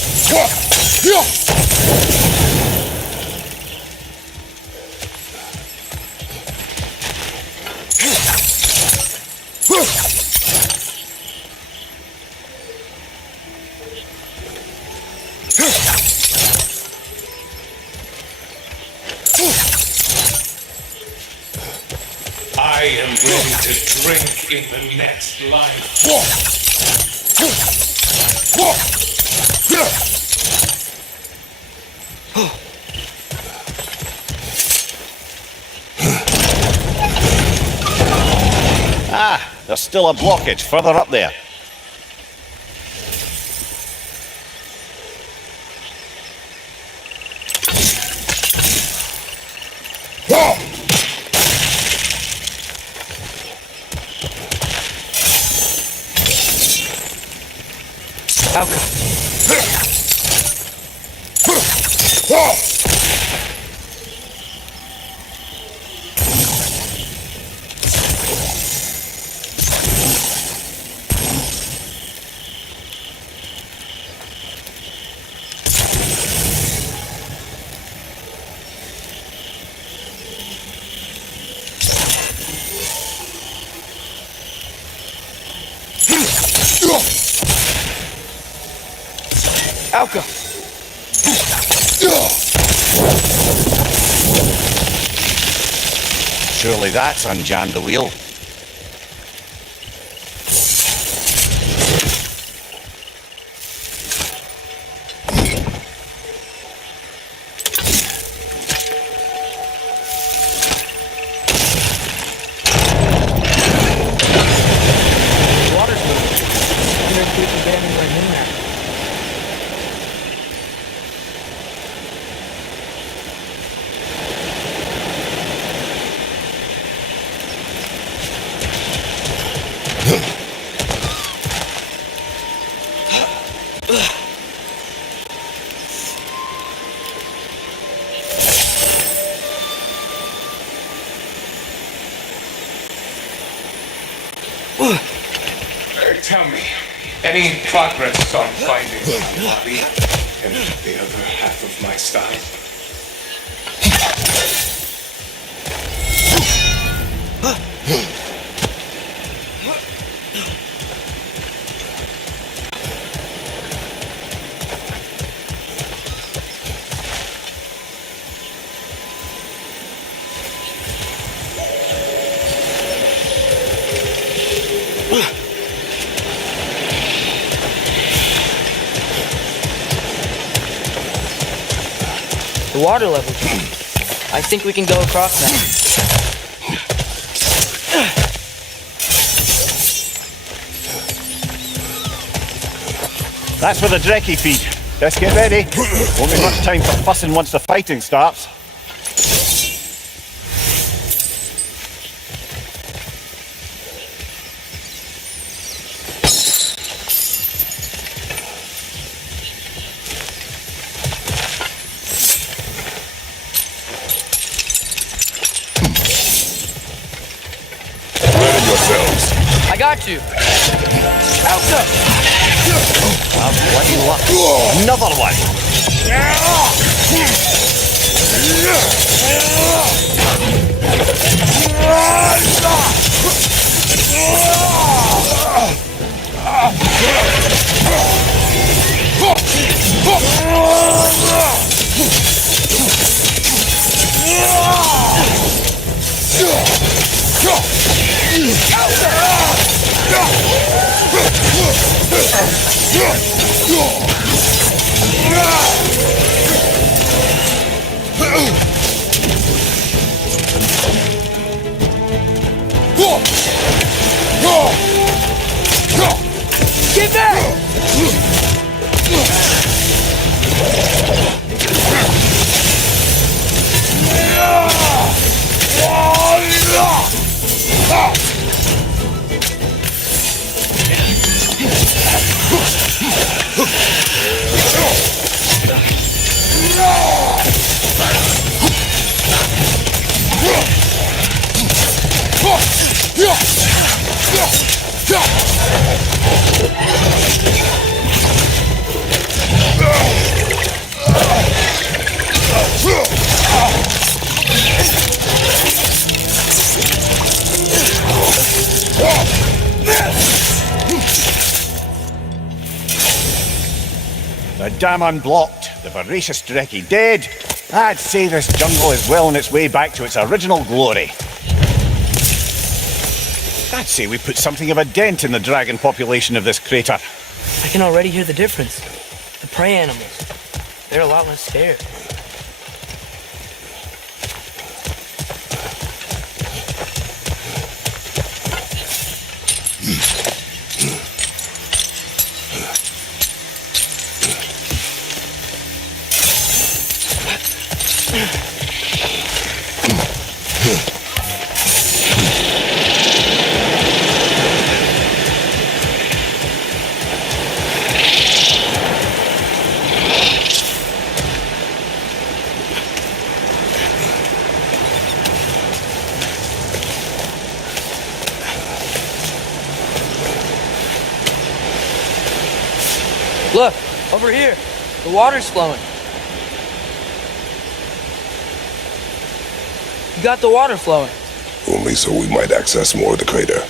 I am ready to drink in the next life. Ah, there's still a blockage further up there. Alka! Surely that's unjammed the wheel. Tell me, any progress on finding my body and the other half of my style? The water level. I think we can go across now. That's where the Drekkie feed. Let's get ready. Won't be much time for fussing once the fighting starts. Ready yourselves. I got you. Alta! Bloody luck. Another one. Get back! The dam unblocked, the voracious Drekkie dead. I'd say this jungle is well on its way back to its original glory. I'd say we put something of a dent in the dragon population of this crater. I can already hear the difference. The prey animals. They're a lot less scared. Look, over here. The water's flowing. You got the water flowing. Only so we might access more of the crater.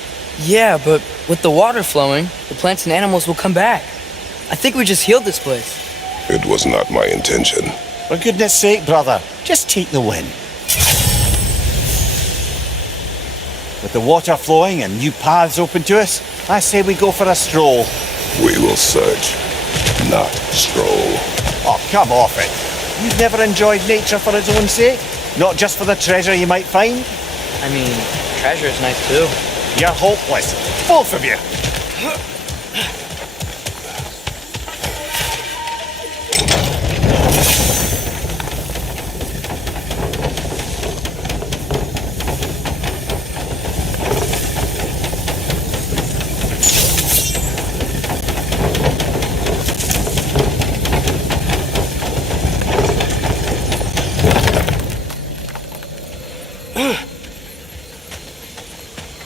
Yeah, but with the water flowing, the plants and animals will come back. I think we just healed this place. It was not my intention. For goodness sake, brother, just take the win. With the water flowing and new paths open to us, I say we go for a stroll. We will search, not stroll. Oh, come off it. You've never enjoyed nature for its own sake? Not just for the treasure you might find? I mean, treasure is nice too. You're hopeless. Both of you.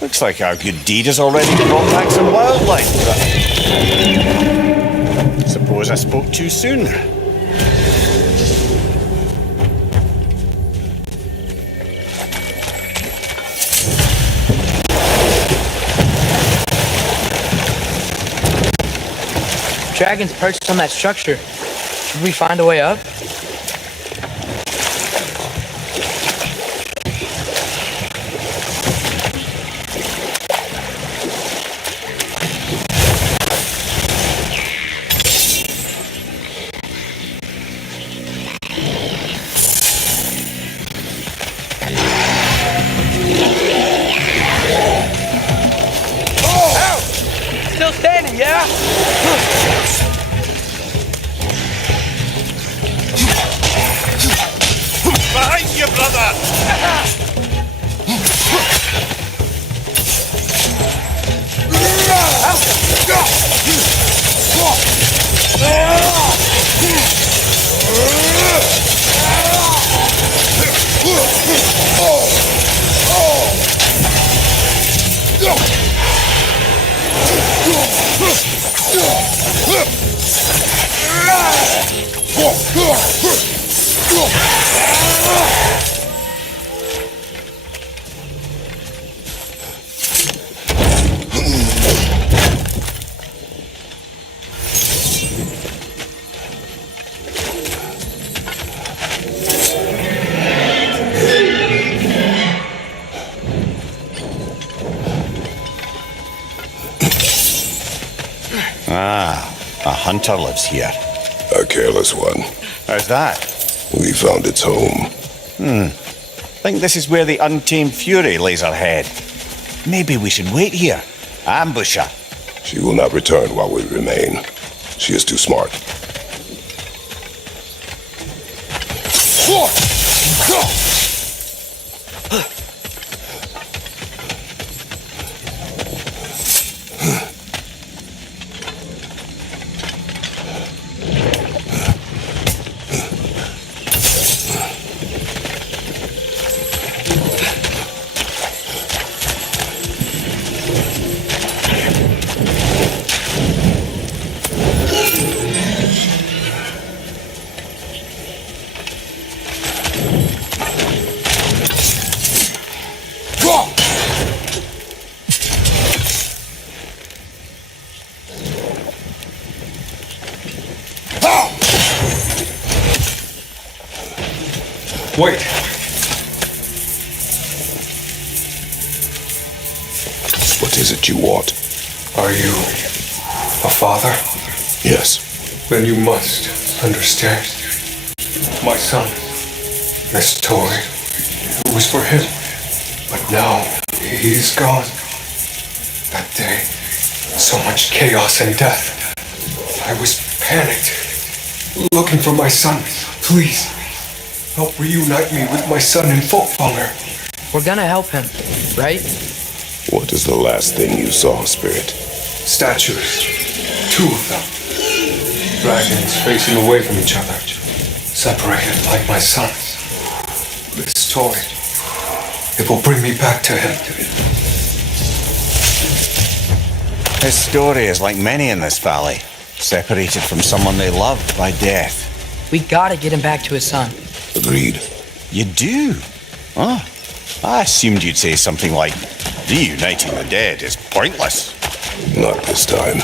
Looks like our good deed has already brought back some wildlife. Suppose I spoke too soon. Dragon's perched on that structure. Should we find a way up? Still standing, yeah? Behind you, brother! Ah, a hunter lives here. A careless one. How's that? We found its home. Think this is where the untamed fury lays her head. Maybe we should wait here. Ambush her. She will not return while we remain. She is too smart. Wait. What is it you want? Are you a father? Yes. Then you must understand. My son, this toy, it was for him. But now he's gone. That day, so much chaos and death. I was panicked, looking for my son. Please, help reunite me with my son in Folkvanger. We're gonna help him, right? What is the last thing you saw, Spirit? Statues. 2 of them. Dragons facing away from each other. Separated like my sons. This toy, it will bring me back to him. His story is like many in this valley. Separated from someone they loved by death. We gotta get him back to his son. Agreed. You do? Oh, I assumed you'd say something like, reuniting the dead is pointless. Not this time.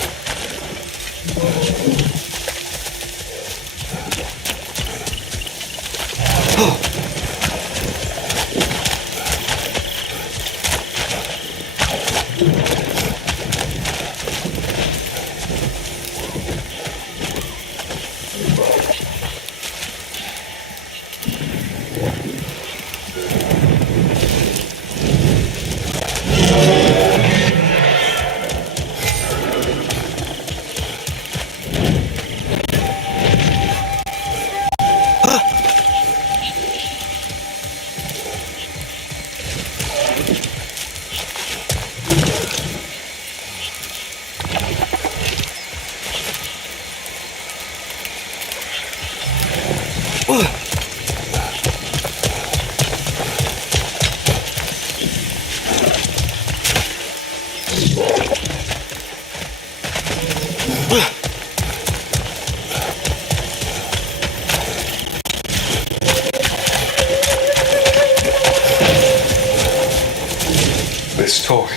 This toy,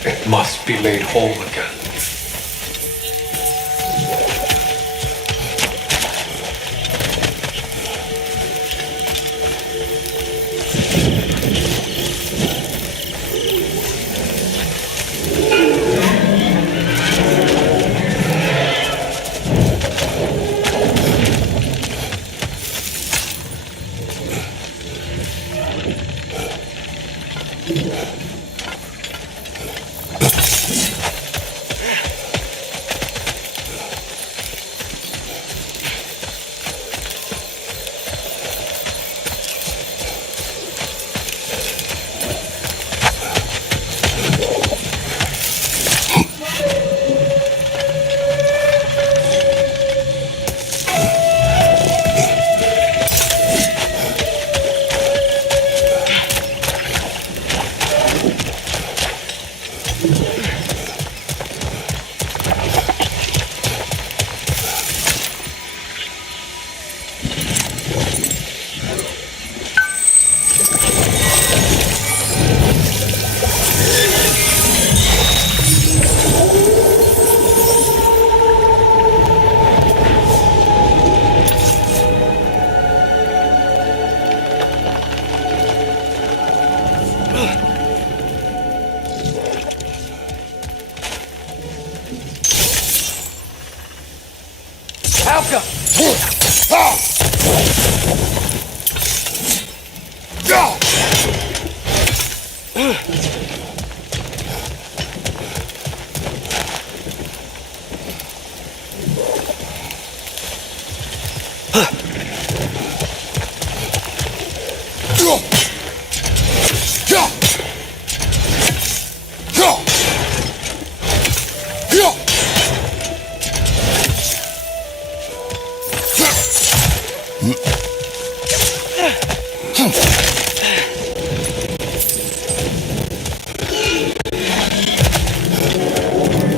it must be made whole again.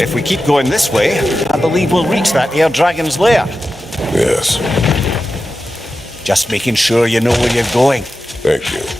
If we keep going this way, I believe we'll reach that air dragon's lair. Yes. Just making sure you know where you're going. Thank you.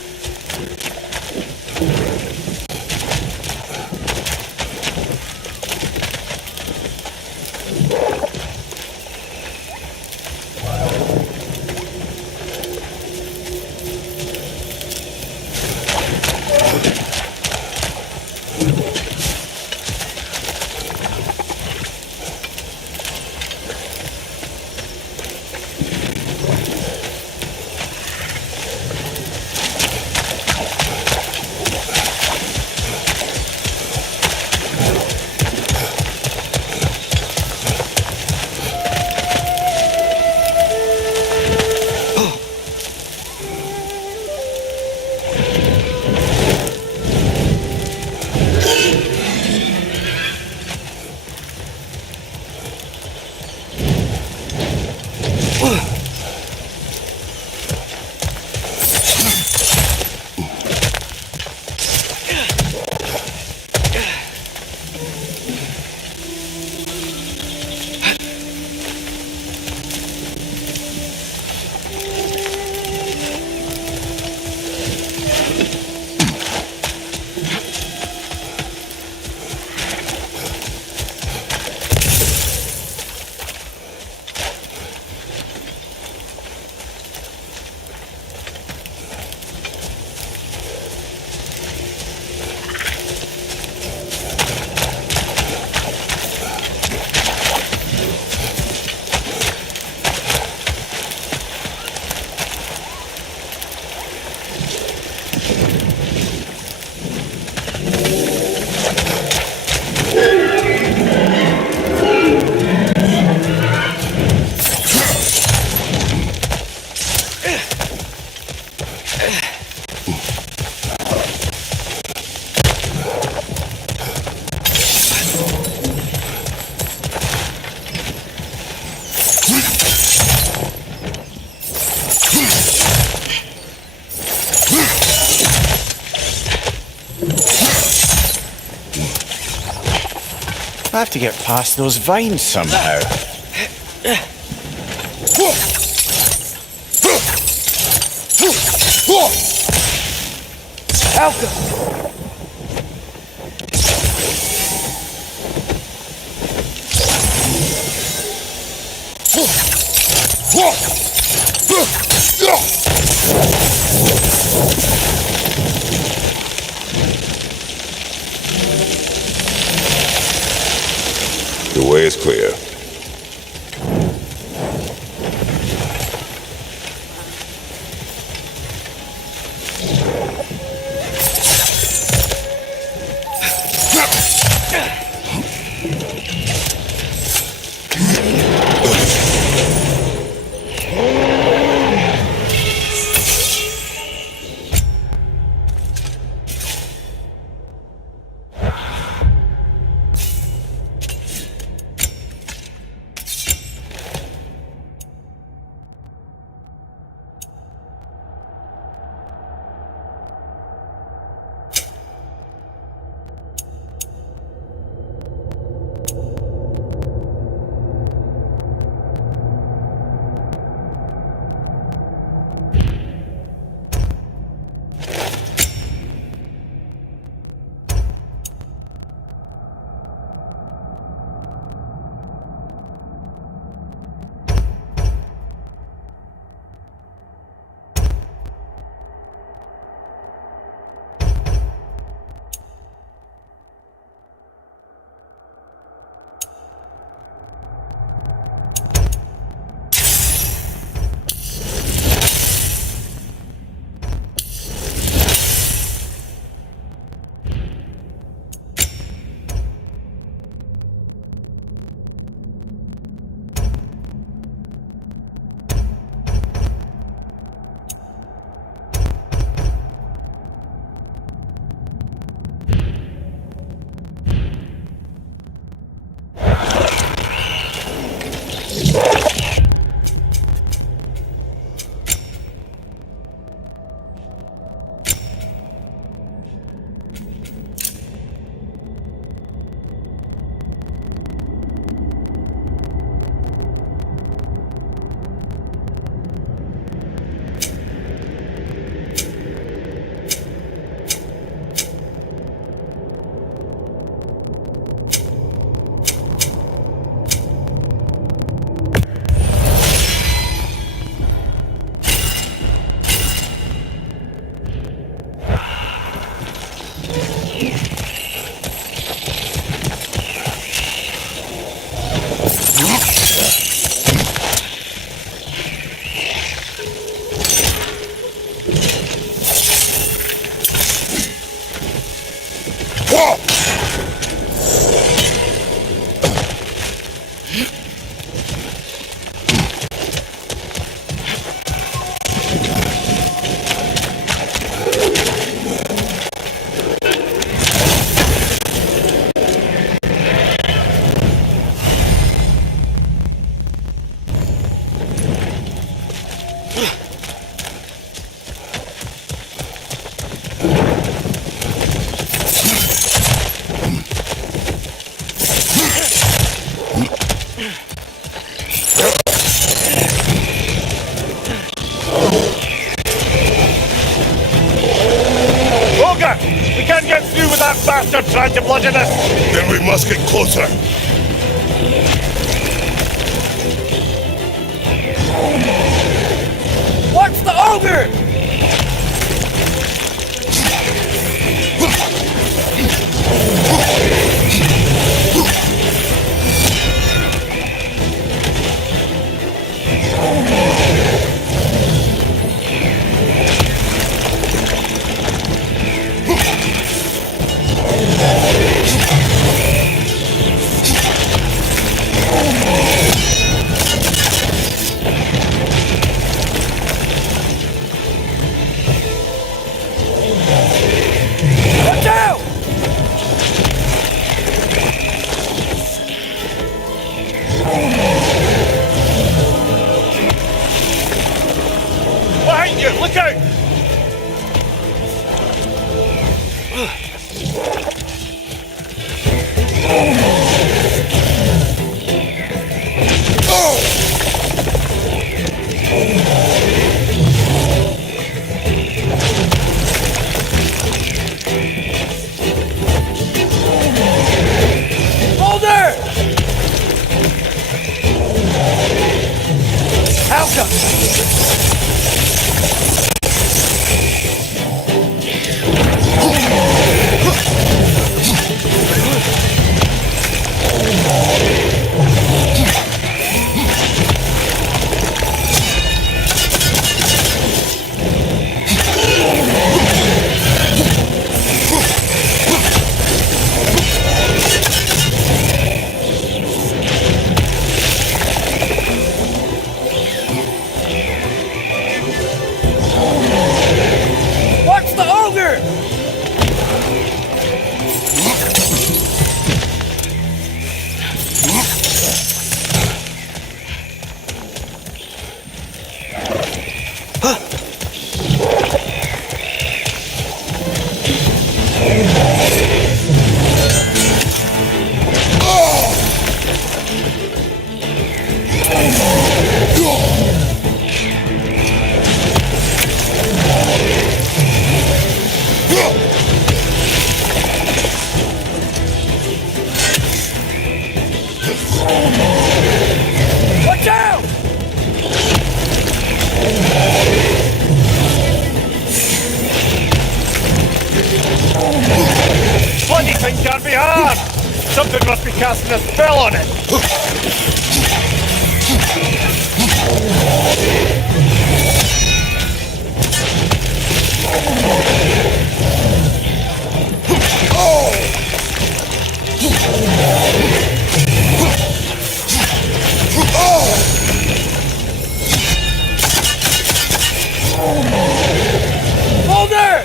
I have to get past those vines somehow. Alka! The way is clear. bastard tried to bludgeon us! Then we must get closer. Watch the ogre! Watch the ogre! Watch out! Bloody thing can't be hard! Something must be casting a spell on it! Boulder!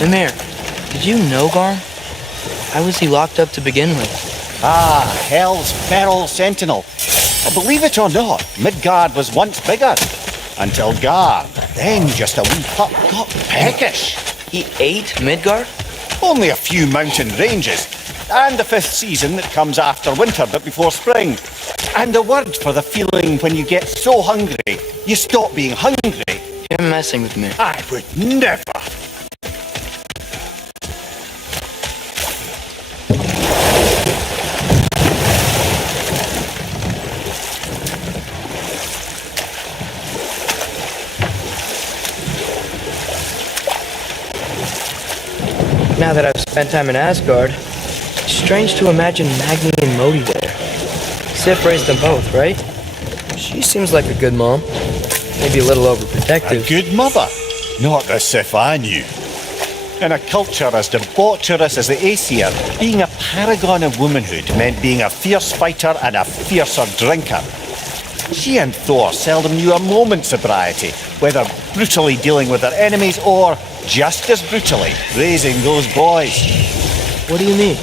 Mimir, did you know Garm? Why was he locked up to begin with? Ah, Hell's feral sentinel. Well, believe it or not, Midgard was once bigger. Until Gar, then just a wee pup, got peckish. He ate Midgard? Only a few mountain ranges. And the 5th season that comes after winter but before spring. And a word for the feeling when you get so hungry, you stop being hungry. You're messing with me. I would never. Now that I've spent time in Asgard, it's strange to imagine Magni and Modi there. Sif raised them both, right? She seems like a good mom. Maybe a little overprotective. A good mother. Not the Sif I knew. In a culture as debaucherous as the Aesir, being a paragon of womanhood meant being a fierce fighter and a fiercer drinker. She and Thor seldom knew a moment's sobriety, whether brutally dealing with their enemies or, just as brutally, raising those boys. What do you mean?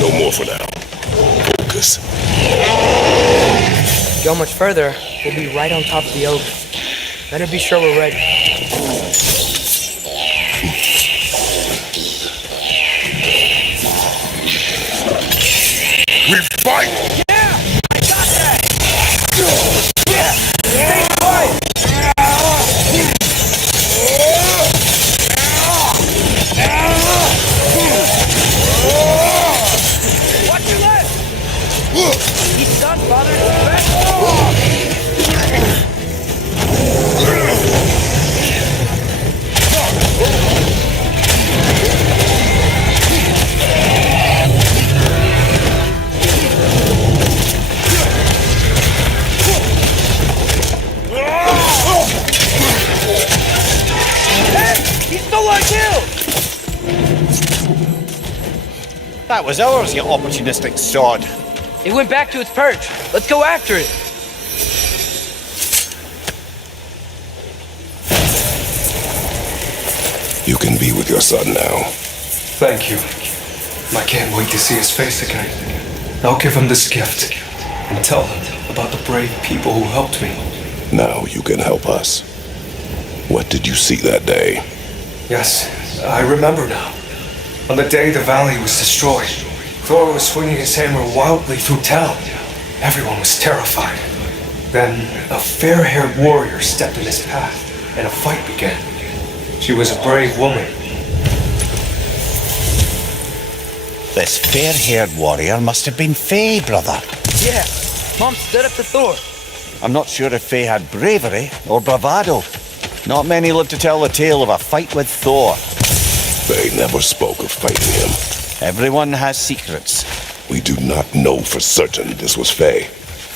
No more for now. Focus. Go much further, we'll be right on top of the ogre. Better be sure we're ready. We fight! That was ours, you opportunistic sod. It went back to its perch. Let's go after it. You can be with your son now. Thank you. I can't wait to see his face again. I'll give him this gift and tell him about the brave people who helped me. Now you can help us. What did you see that day? Yes, I remember now. On the day the valley was destroyed, Thor was swinging his hammer wildly through town. Everyone was terrified. Then a fair-haired warrior stepped in his path, and a fight began. She was a brave woman. This fair-haired warrior must have been Faye, brother. Yeah, Mom stood up to Thor. I'm not sure if Faye had bravery or bravado. Not many live to tell the tale of a fight with Thor. They never spoke of fighting him. Everyone has secrets. We do not know for certain this was Faye.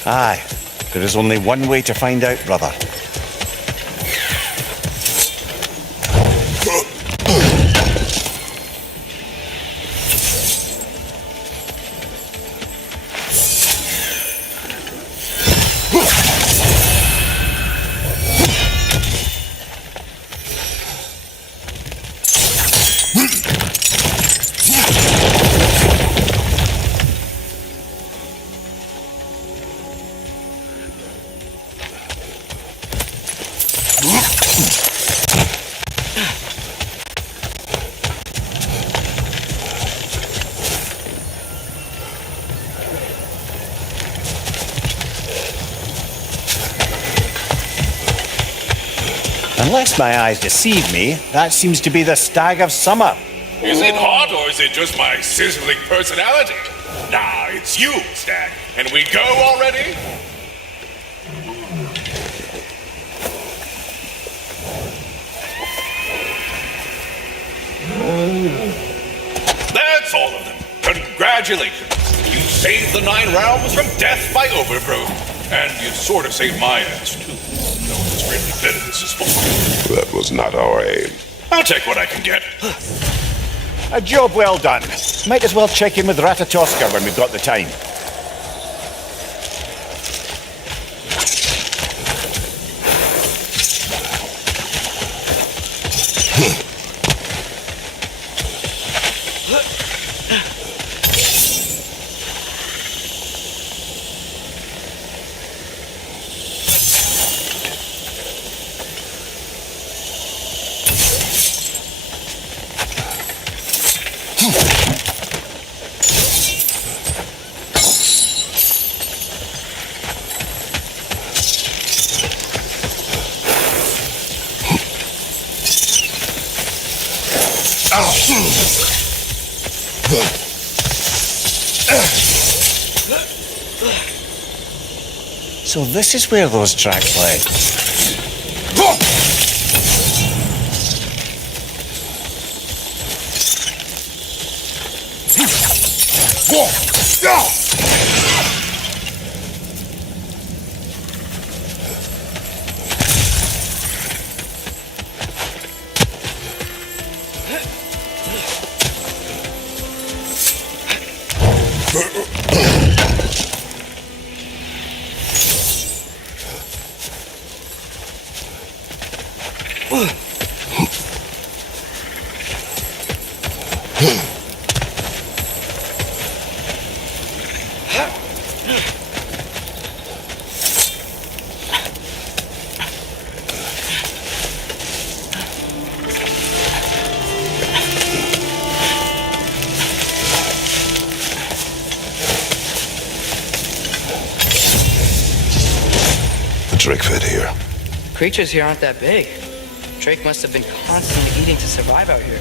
Aye, there is only one way to find out, brother. Unless my eyes deceive me, that seems to be the Stag of Summer. Is it hot or is it just my sizzling personality? Nah, it's you, Stag. And we go already? That's all of them. Congratulations. You saved the 9 realms from death by overgrowth. And you sort of saved my ass, too. No one's really better than suspicious. That was not our aim. I'll take what I can get. A job well done. Might as well check in with Ratatoska when we've got the time. So this is where those tracks led. Drake fed here. Creatures here aren't that big. Drake must have been constantly eating to survive out here.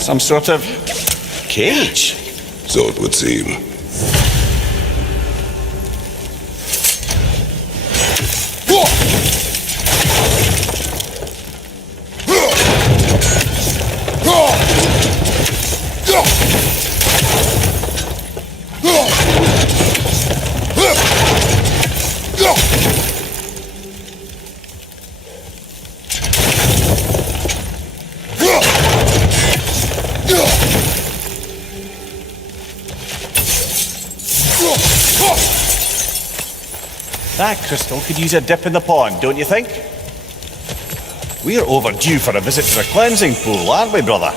Some sort of cage. So it would seem. That crystal could use a dip in the pond, don't you think? We're overdue for a visit to the cleansing pool, aren't we, brother?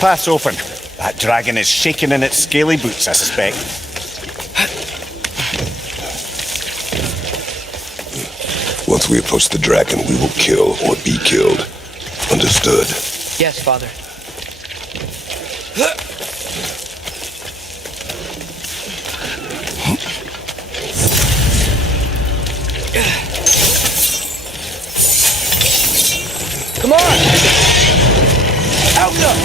Pass open. That dragon is shaking in its scaly boots, I suspect. Once we approach the dragon, we will kill or be killed. Understood? Yes, Father. Come on! Out now!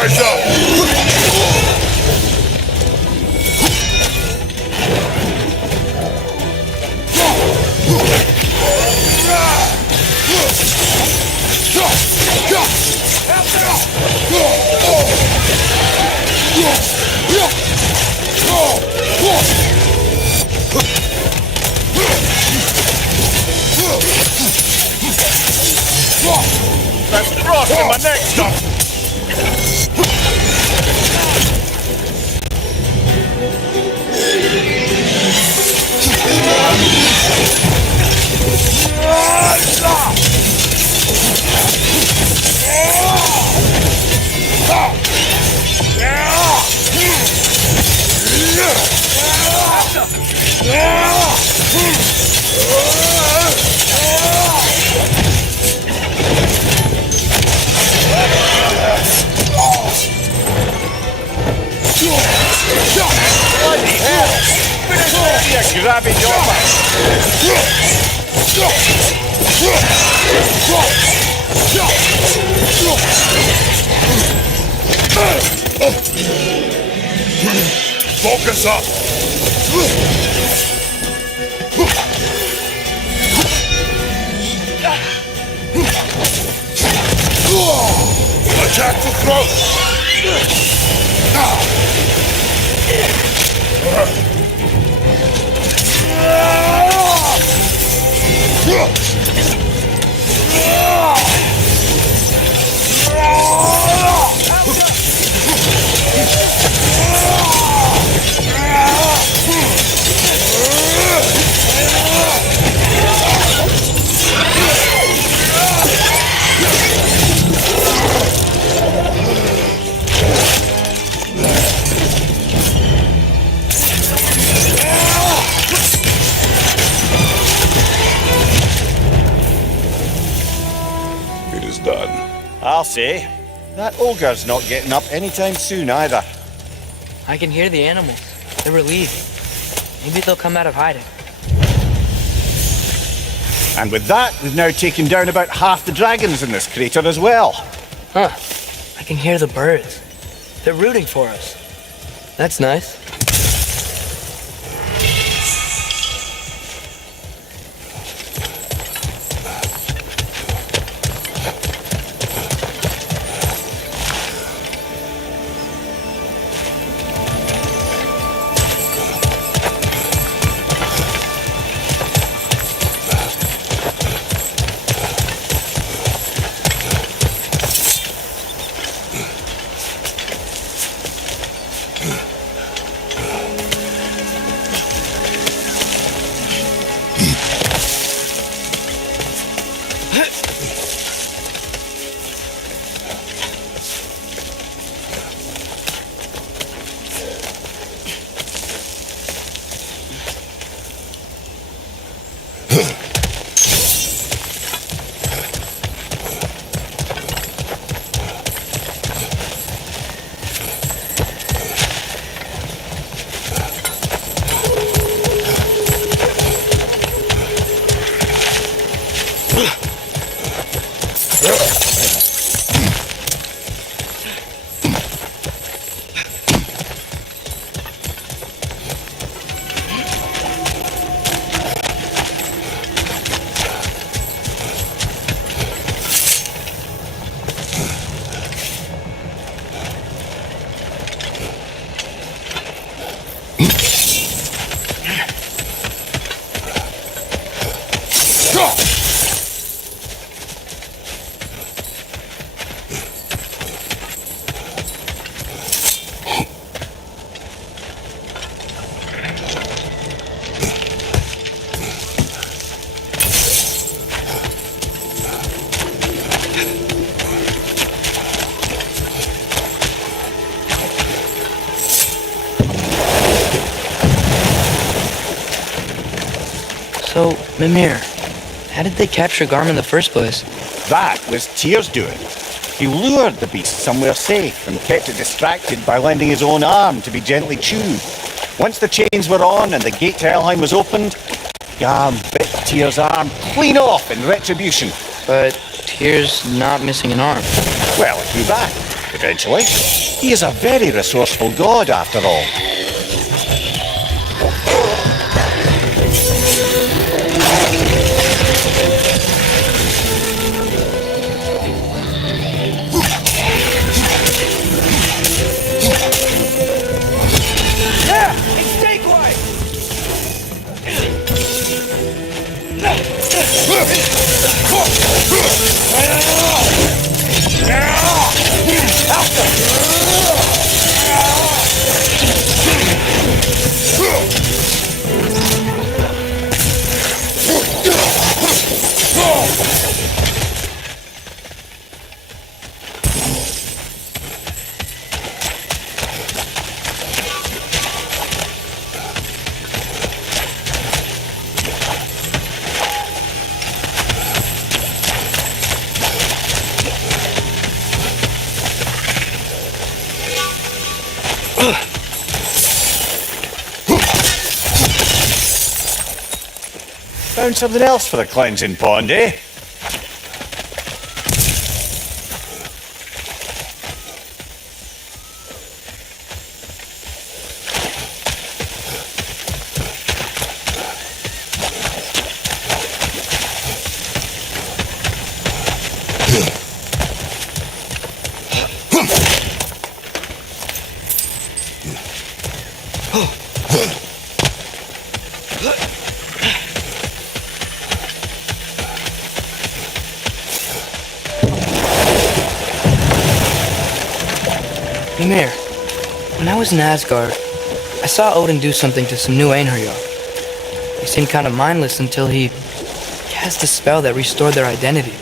Eyes up! That's frost in my neck stuff! Bloody hell! Finish you grabbing your Focus up! Attack the throat! It is done. I'll say. That ogre's not getting up anytime soon either. I can hear the animals. They're relieved. Maybe they'll come out of hiding. And with that, we've now taken down about half the dragons in this crater as well. Huh. I can hear the birds. They're rooting for us. That's nice. So, Mimir, how did they capture Garm in the first place? That was Tyr's doing. He lured the beast somewhere safe and kept it distracted by lending his own arm to be gently chewed. Once the chains were on and the gate to Helheim was opened, Garm bit Tyr's arm clean off in retribution. But Tyr's not missing an arm. Well, it grew back, eventually. He is a very resourceful god, after all. Found something else for the cleansing pond, eh? Mimir, when I was in Asgard, I saw Odin do something to some new Einherjar. They seemed kind of mindless until he cast a spell that restored their identity.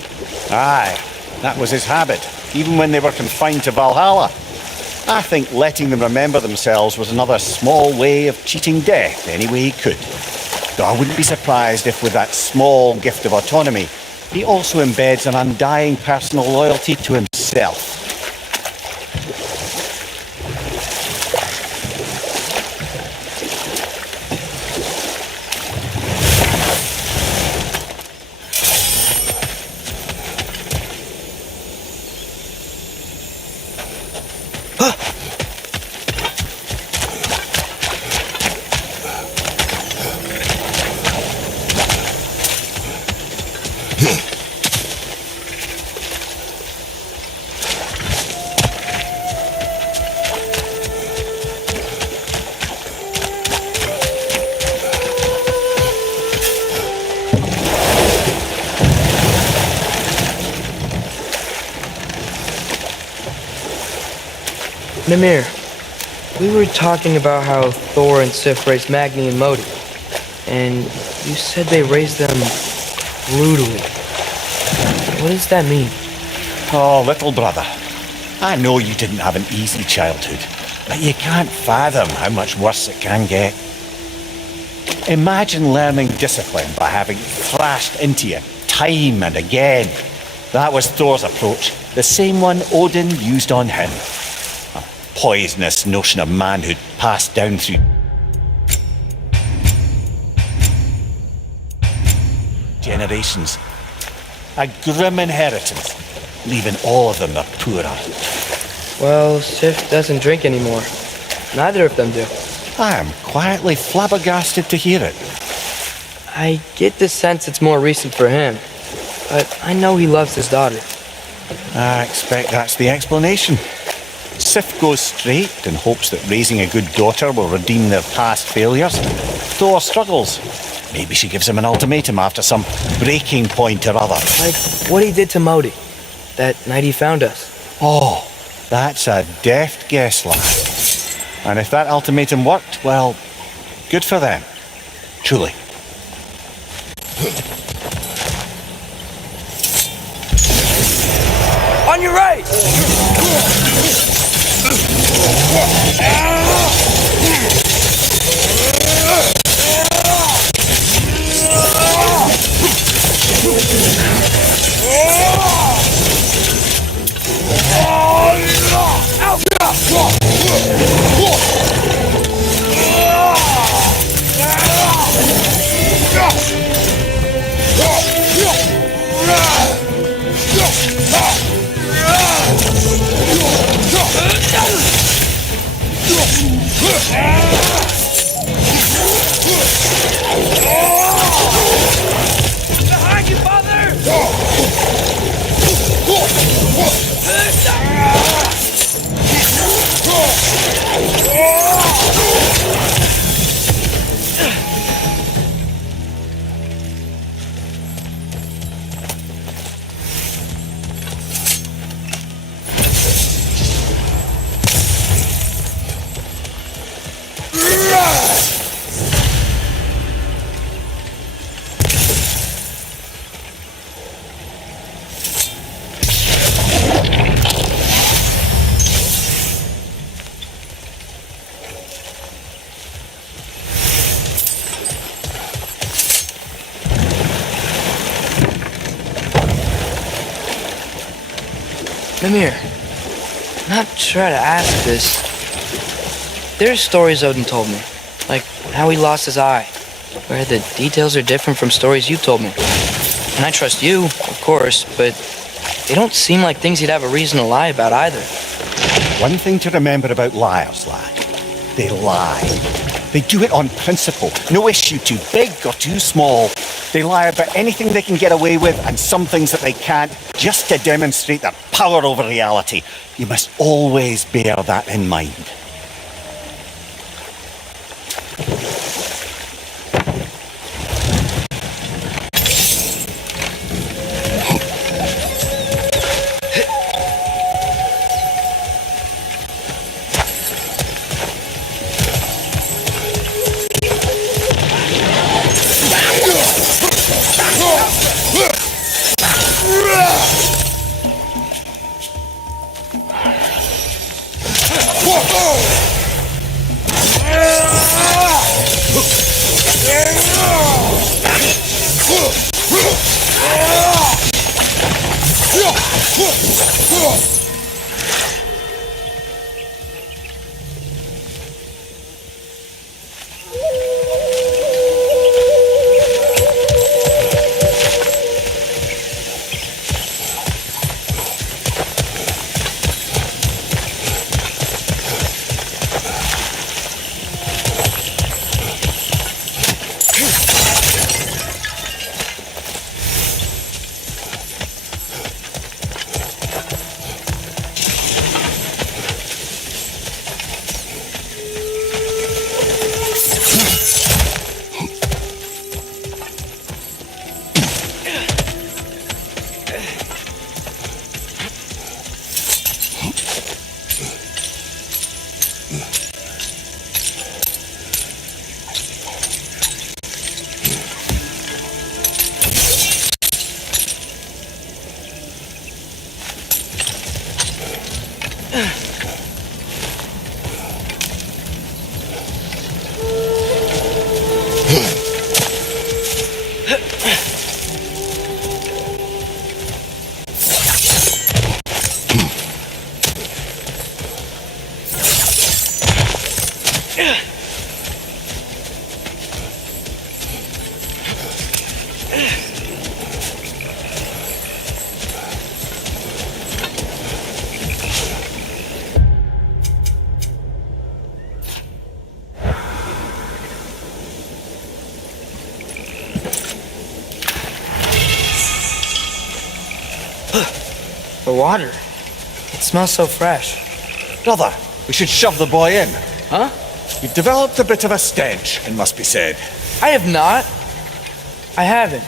Aye, that was his habit, even when they were confined to Valhalla. I think letting them remember themselves was another small way of cheating death any way he could. Though I wouldn't be surprised if with that small gift of autonomy, he also embeds an undying personal loyalty to himself. Mimir, we were talking about how Thor and Sif raised Magni and Modi, and you said they raised them brutally. What does that mean? Oh, little brother. I know you didn't have an easy childhood, but you can't fathom how much worse it can get. Imagine learning discipline by having thrashed into you time and again. That was Thor's approach, the same one Odin used on him. A poisonous notion of manhood passed down through generations. A grim inheritance, leaving all of them the poorer. Well, Sif doesn't drink anymore. Neither of them do. I am quietly flabbergasted to hear it. I get the sense it's more recent for him, but I know he loves his daughter. I expect that's the explanation. Sif goes straight and hopes that raising a good daughter will redeem their past failures. Thor struggles. Maybe she gives him an ultimatum after some breaking point or other. Like what he did to Modi, that night he found us. Oh, that's a deft guess, lad. And if that ultimatum worked, well, good for them. Truly. On your right! Behind you, father! Mimir, not try to ask this. There's stories Odin told me, like how he lost his eye, where the details are different from stories you told me. And I trust you, of course, but they don't seem like things he'd have a reason to lie about either. One thing to remember about liars, lad. They lie. They do it on principle. No issue too big or too small. They lie about anything they can get away with and some things that they can't, just to demonstrate their power over reality. You must always bear that in mind. The water. It smells so fresh. Brother, we should shove the boy in. Huh? You've developed a bit of a stench, it must be said. I have not. I haven't.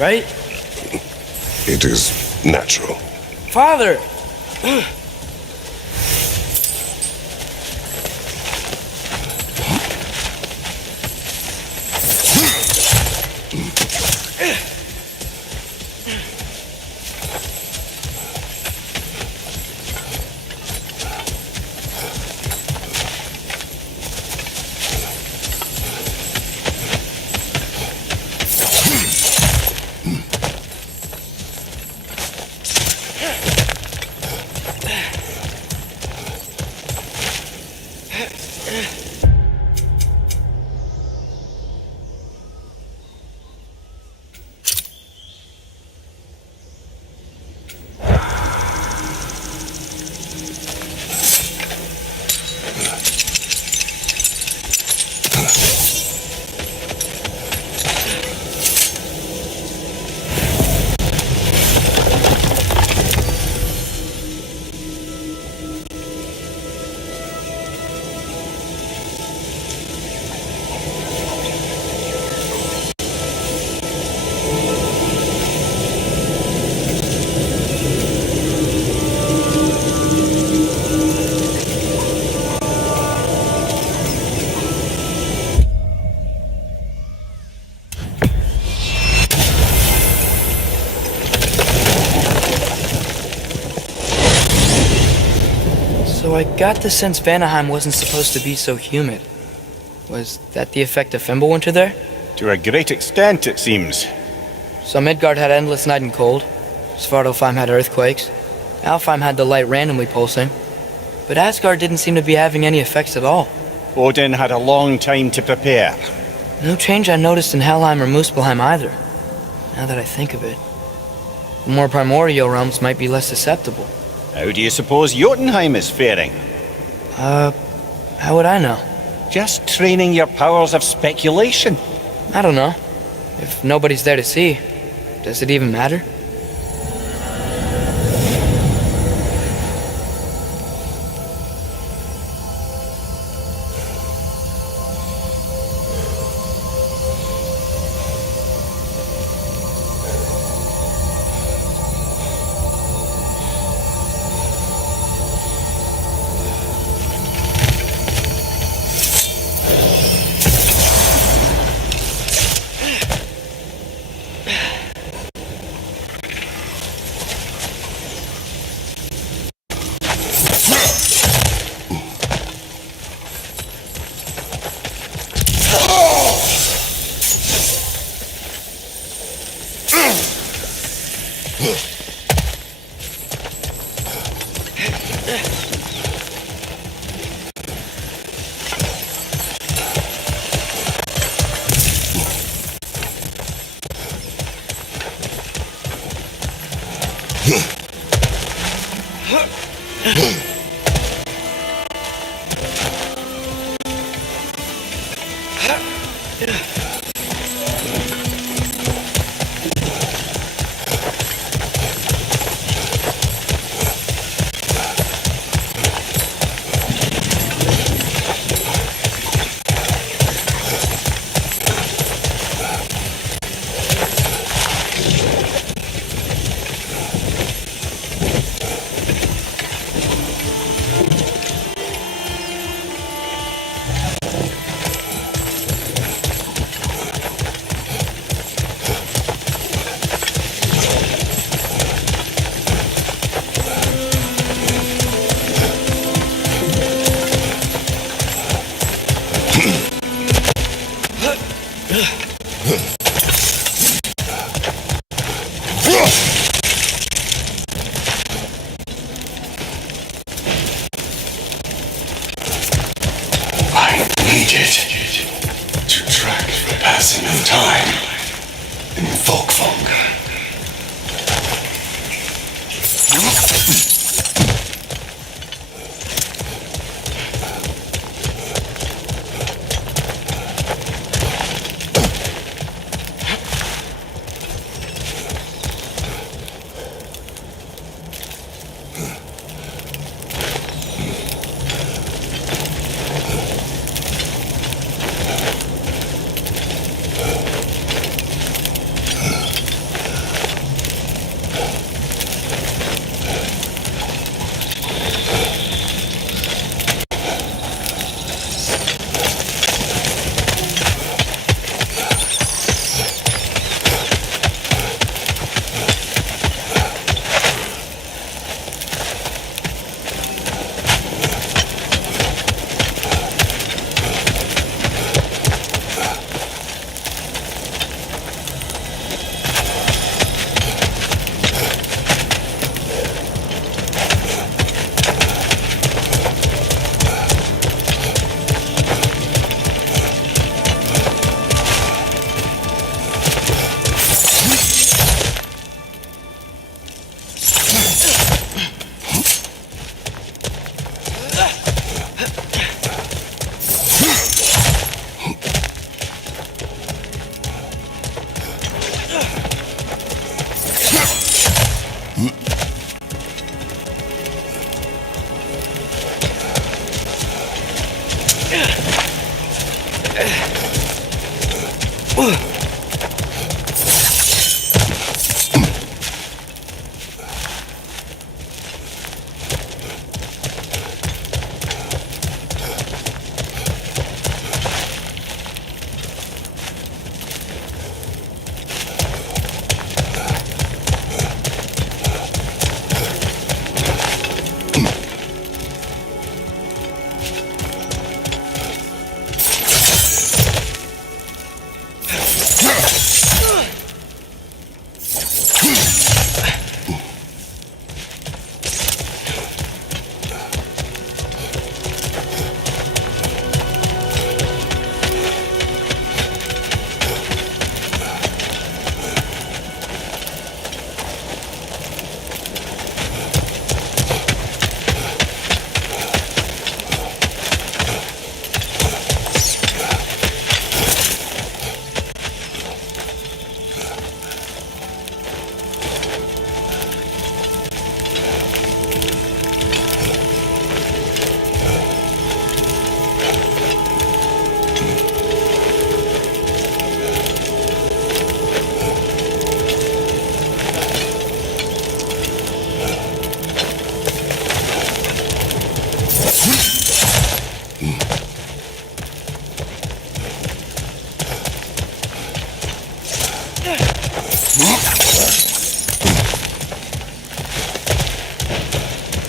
Right? It is natural. Father! So I got the sense Vanaheim wasn't supposed to be so humid. Was that the effect of Fimbulwinter there? To a great extent, it seems. So Midgard had endless night and cold. Svartalfheim had earthquakes. Alfheim had the light randomly pulsing. But Asgard didn't seem to be having any effects at all. Odin had a long time to prepare. No change I noticed in Helheim or Muspelheim either, now that I think of it. The more primordial realms might be less susceptible. How do you suppose Jotunheim is faring? How would I know? Just training your powers of speculation. I don't know. If nobody's there to see, does it even matter?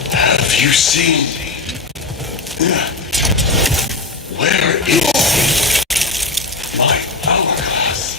Have you seen me? Where is my hourglass?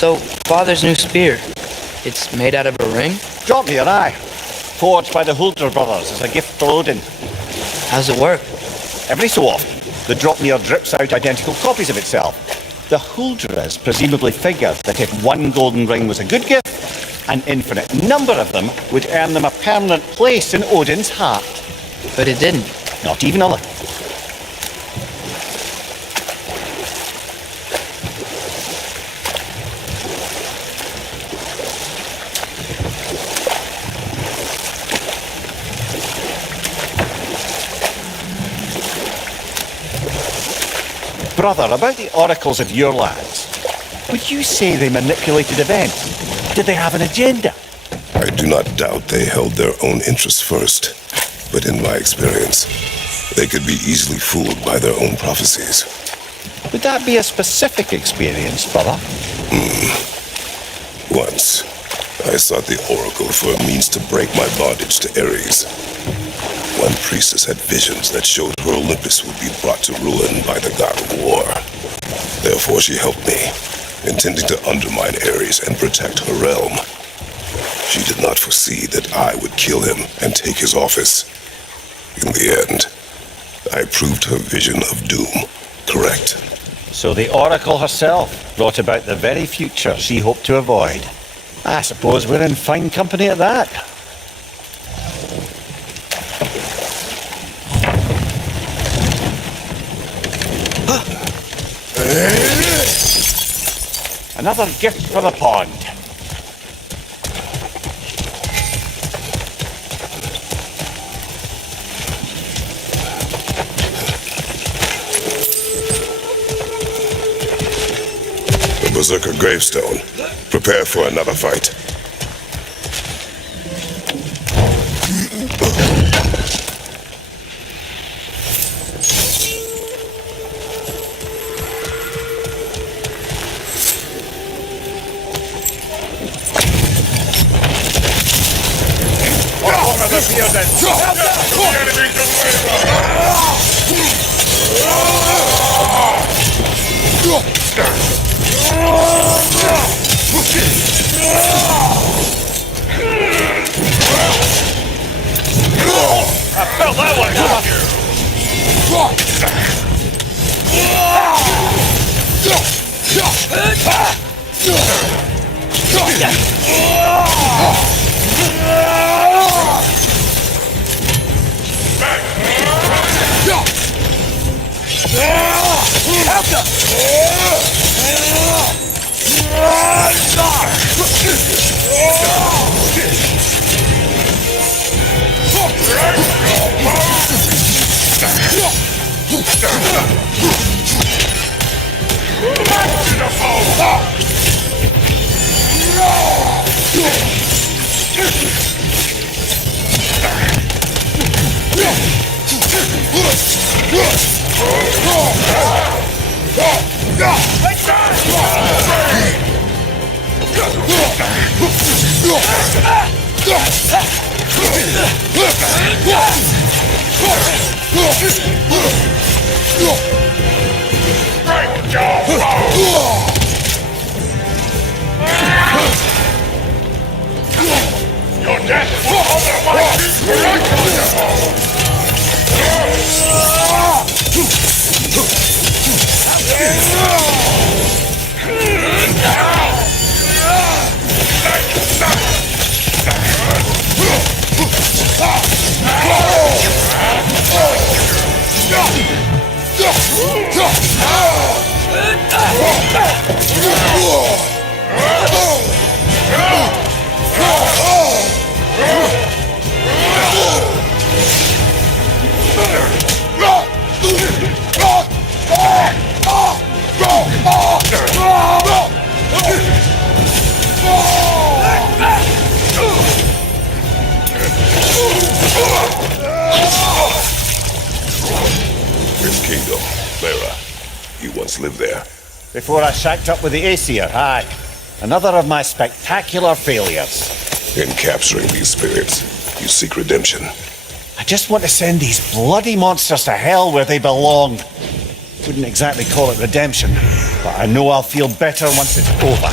So, Father's new spear, it's made out of a ring? Drop me your eye. Forged by the Huldra brothers as a gift for Odin. How's it work? Every so often, the Dropnir drips out identical copies of itself. The Huldras presumably figured that if one golden ring was a good gift, an infinite number of them would earn them a permanent place in Odin's heart. But it didn't. Not even a little. Brother, about the oracles of your lands, would you say they manipulated events? Did they have an agenda? I do not doubt they held their own interests first, but in my experience, they could be easily fooled by their own prophecies. Would that be a specific experience, brother? Once, I sought the oracle for a means to break my bondage to Ares. One priestess had visions that showed her Olympus would be brought to ruin by the god of war. Therefore she helped me, intending to undermine Ares and protect her realm. She did not foresee that I would kill him and take his office. In the end, I proved her vision of doom correct. So the oracle herself brought about the very future she hoped to avoid. I suppose we're in fine company at that. Another gift for the pond. The Berserker gravestone. Prepare for another fight. I felt that one coming. Your death will otherwise be miraculous. His kingdom, Lara. You once lived there. Before I shacked up with the Aesir, aye. Another of my spectacular failures. In capturing these spirits, you seek redemption. I just want to send these bloody monsters to hell where they belong. Wouldn't exactly call it redemption, but I know I'll feel better once it's over.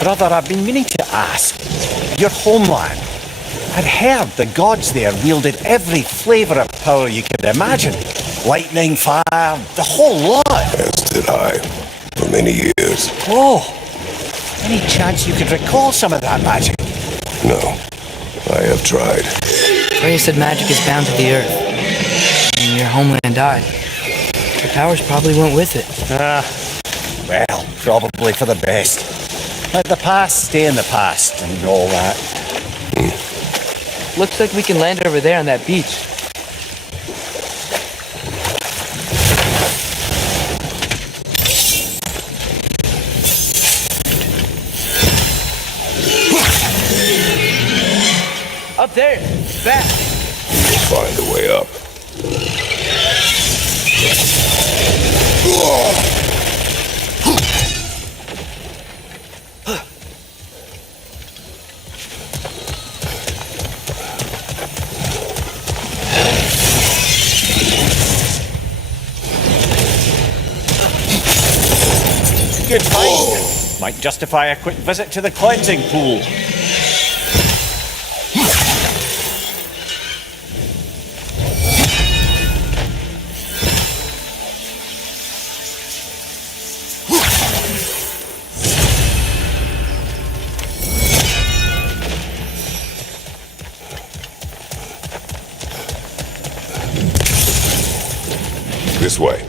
Brother, I've been meaning to ask. Your homeland. I'd heard the gods there wielded every flavour of power you could imagine. Lightning, fire, the whole lot. As did I, for many years. Oh, any chance you could recall some of that magic? No, I have tried. Freya said magic is bound to the earth. When your homeland died, your powers probably went with it. Well, probably for the best. Let the past stay in the past and all that. Looks like we can land over there on that beach. there. Back. We'll find a way up. Good find. Might justify a quick visit to the cleansing pool. This way.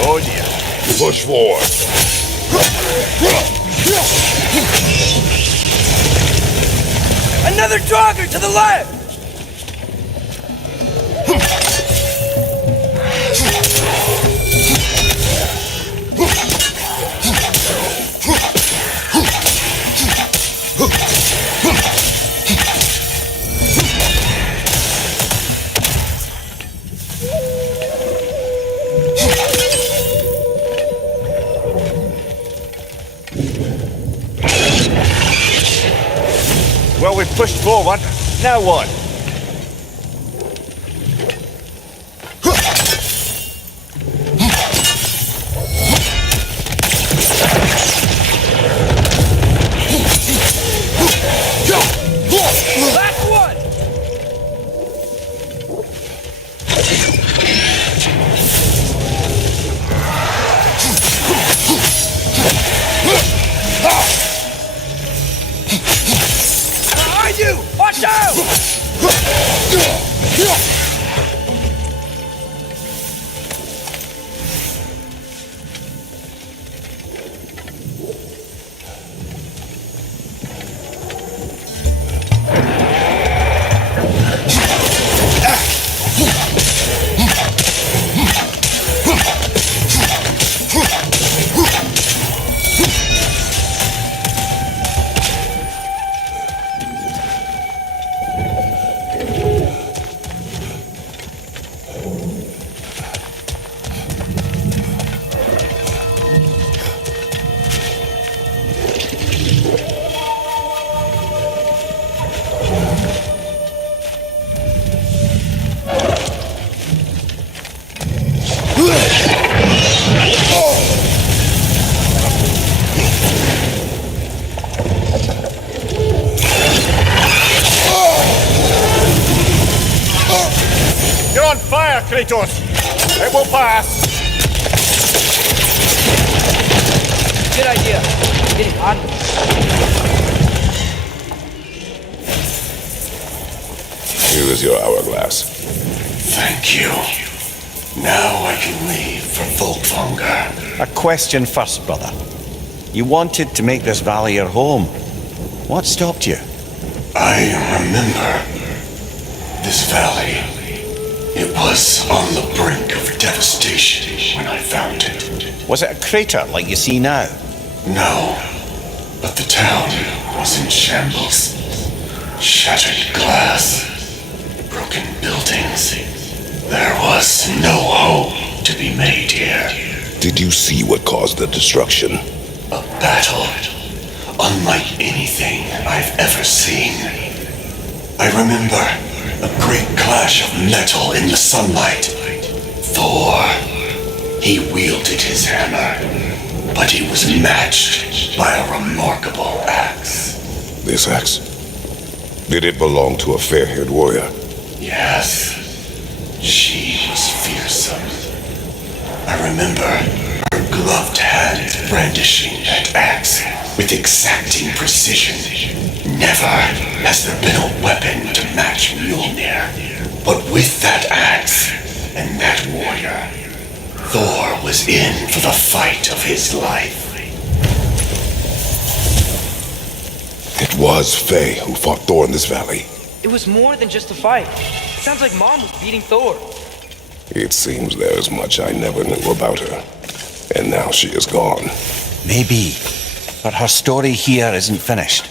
Oh dear. Push forward. Another jogger to the left! Well, we've pushed forward. Now what? Last one! Behind you! Watch out! You're on fire, Kratos! It will pass! Good idea. It's getting hot. Here is your hourglass. Thank you. Now I can leave for Volkvanger. A question first, brother. You wanted to make this valley your home. What stopped you? I remember this valley. It was on the brink of devastation when I found it. Was it a crater like you see now? No, but the town was in shambles. Shattered glass, broken buildings. There was no hope to be made here. Did you see what caused the destruction? A battle unlike anything I've ever seen. I remember a great clash of metal in the sunlight. Thor, he wielded his hammer, but he was matched by a remarkable axe. This axe? Did it belong to a fair-haired warrior? Yes, she was fearsome. I remember her gloved hand brandishing that axe with exacting precision. Never has there been a weapon to match Mjolnir. But with that axe and that warrior, Thor was in for the fight of his life. It was Faye who fought Thor in this valley. It was more than just a fight. It sounds like Mom was beating Thor. It seems there is much I never knew about her. And now she is gone. Maybe. But her story here isn't finished.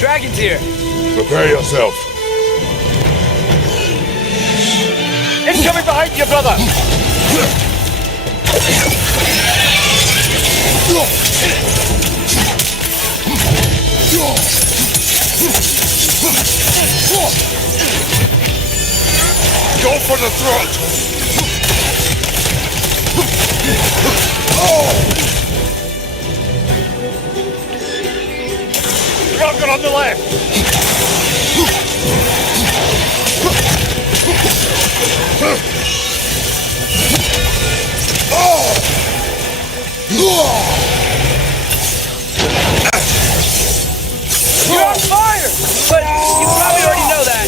Dragon's here. Prepare yourself. Incoming behind you, brother! Go for the throat! on the left! You're on fire! But you probably already know that.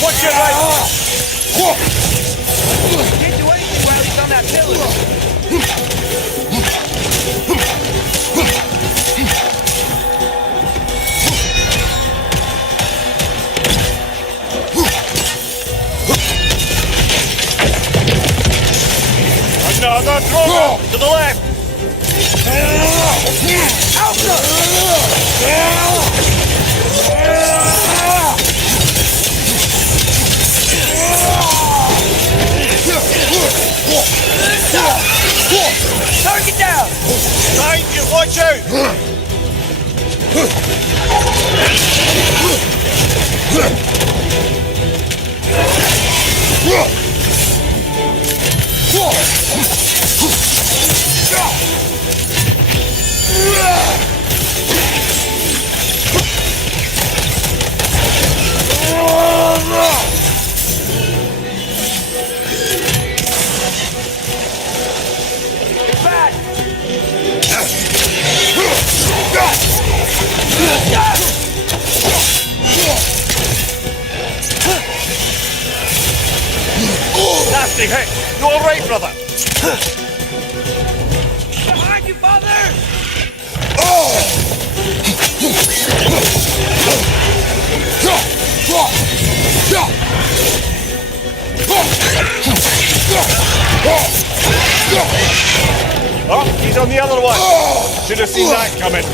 Watch it right! Can't do anything while he's on that pillar. Another throw! To the left! Target down! Behind you, watch out! Nasty hit! You alright, brother? Behind you, father! Oh, he's on the other one! Should have seen that coming.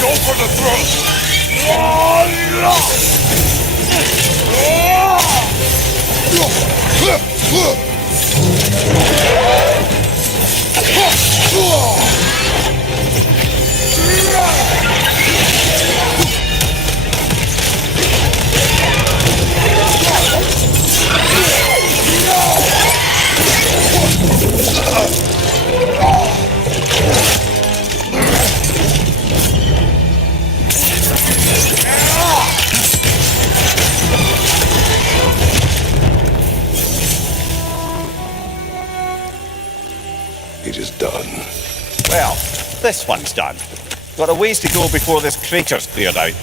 Go for the throat! It is done. Well, this one's done. Got a ways to go before this crater's cleared out.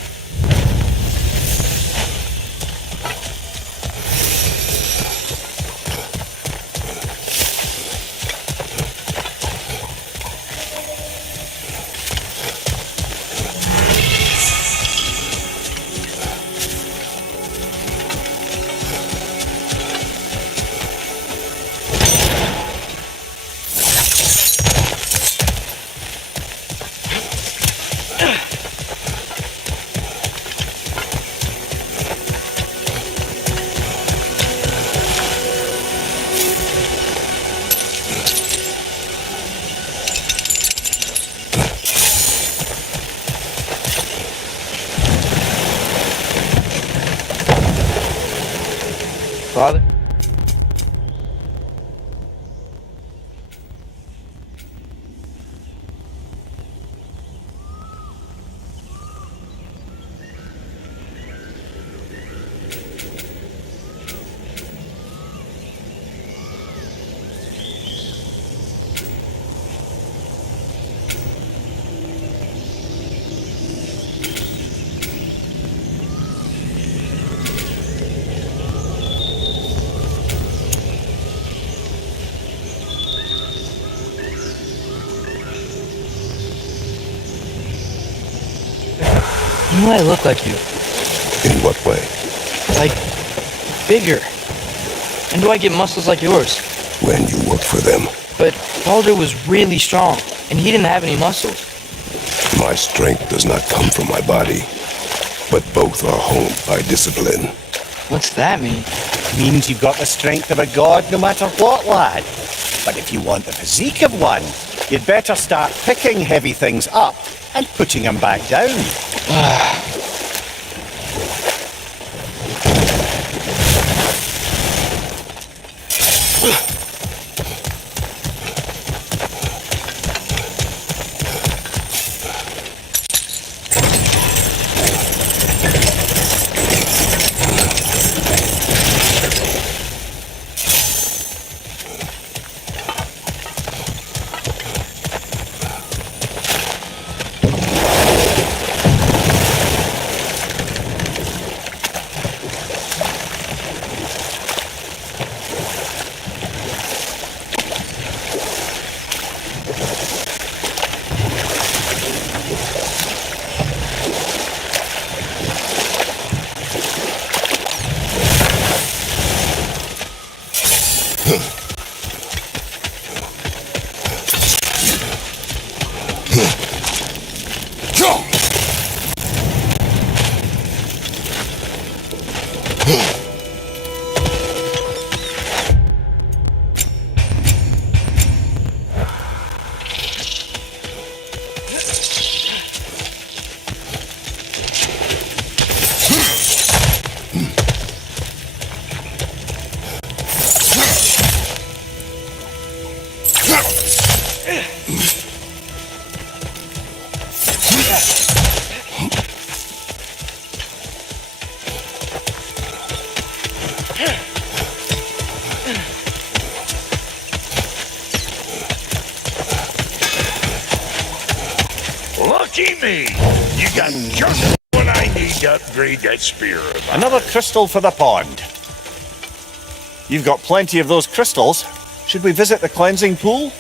Father? You know I look like you. In what way? Like, bigger. And do I get muscles like yours? When you work for them. But Baldur was really strong, and he didn't have any muscles. My strength does not come from my body. but both are honed by discipline. What's that mean? Means you've got the strength of a god no matter what, lad. But if you want the physique of one, you'd better start picking heavy things up and putting them back down. Lucky me! You got just what I need to upgrade that spear of mine. Another crystal for the pond. You've got plenty of those crystals. Should we visit the cleansing pool?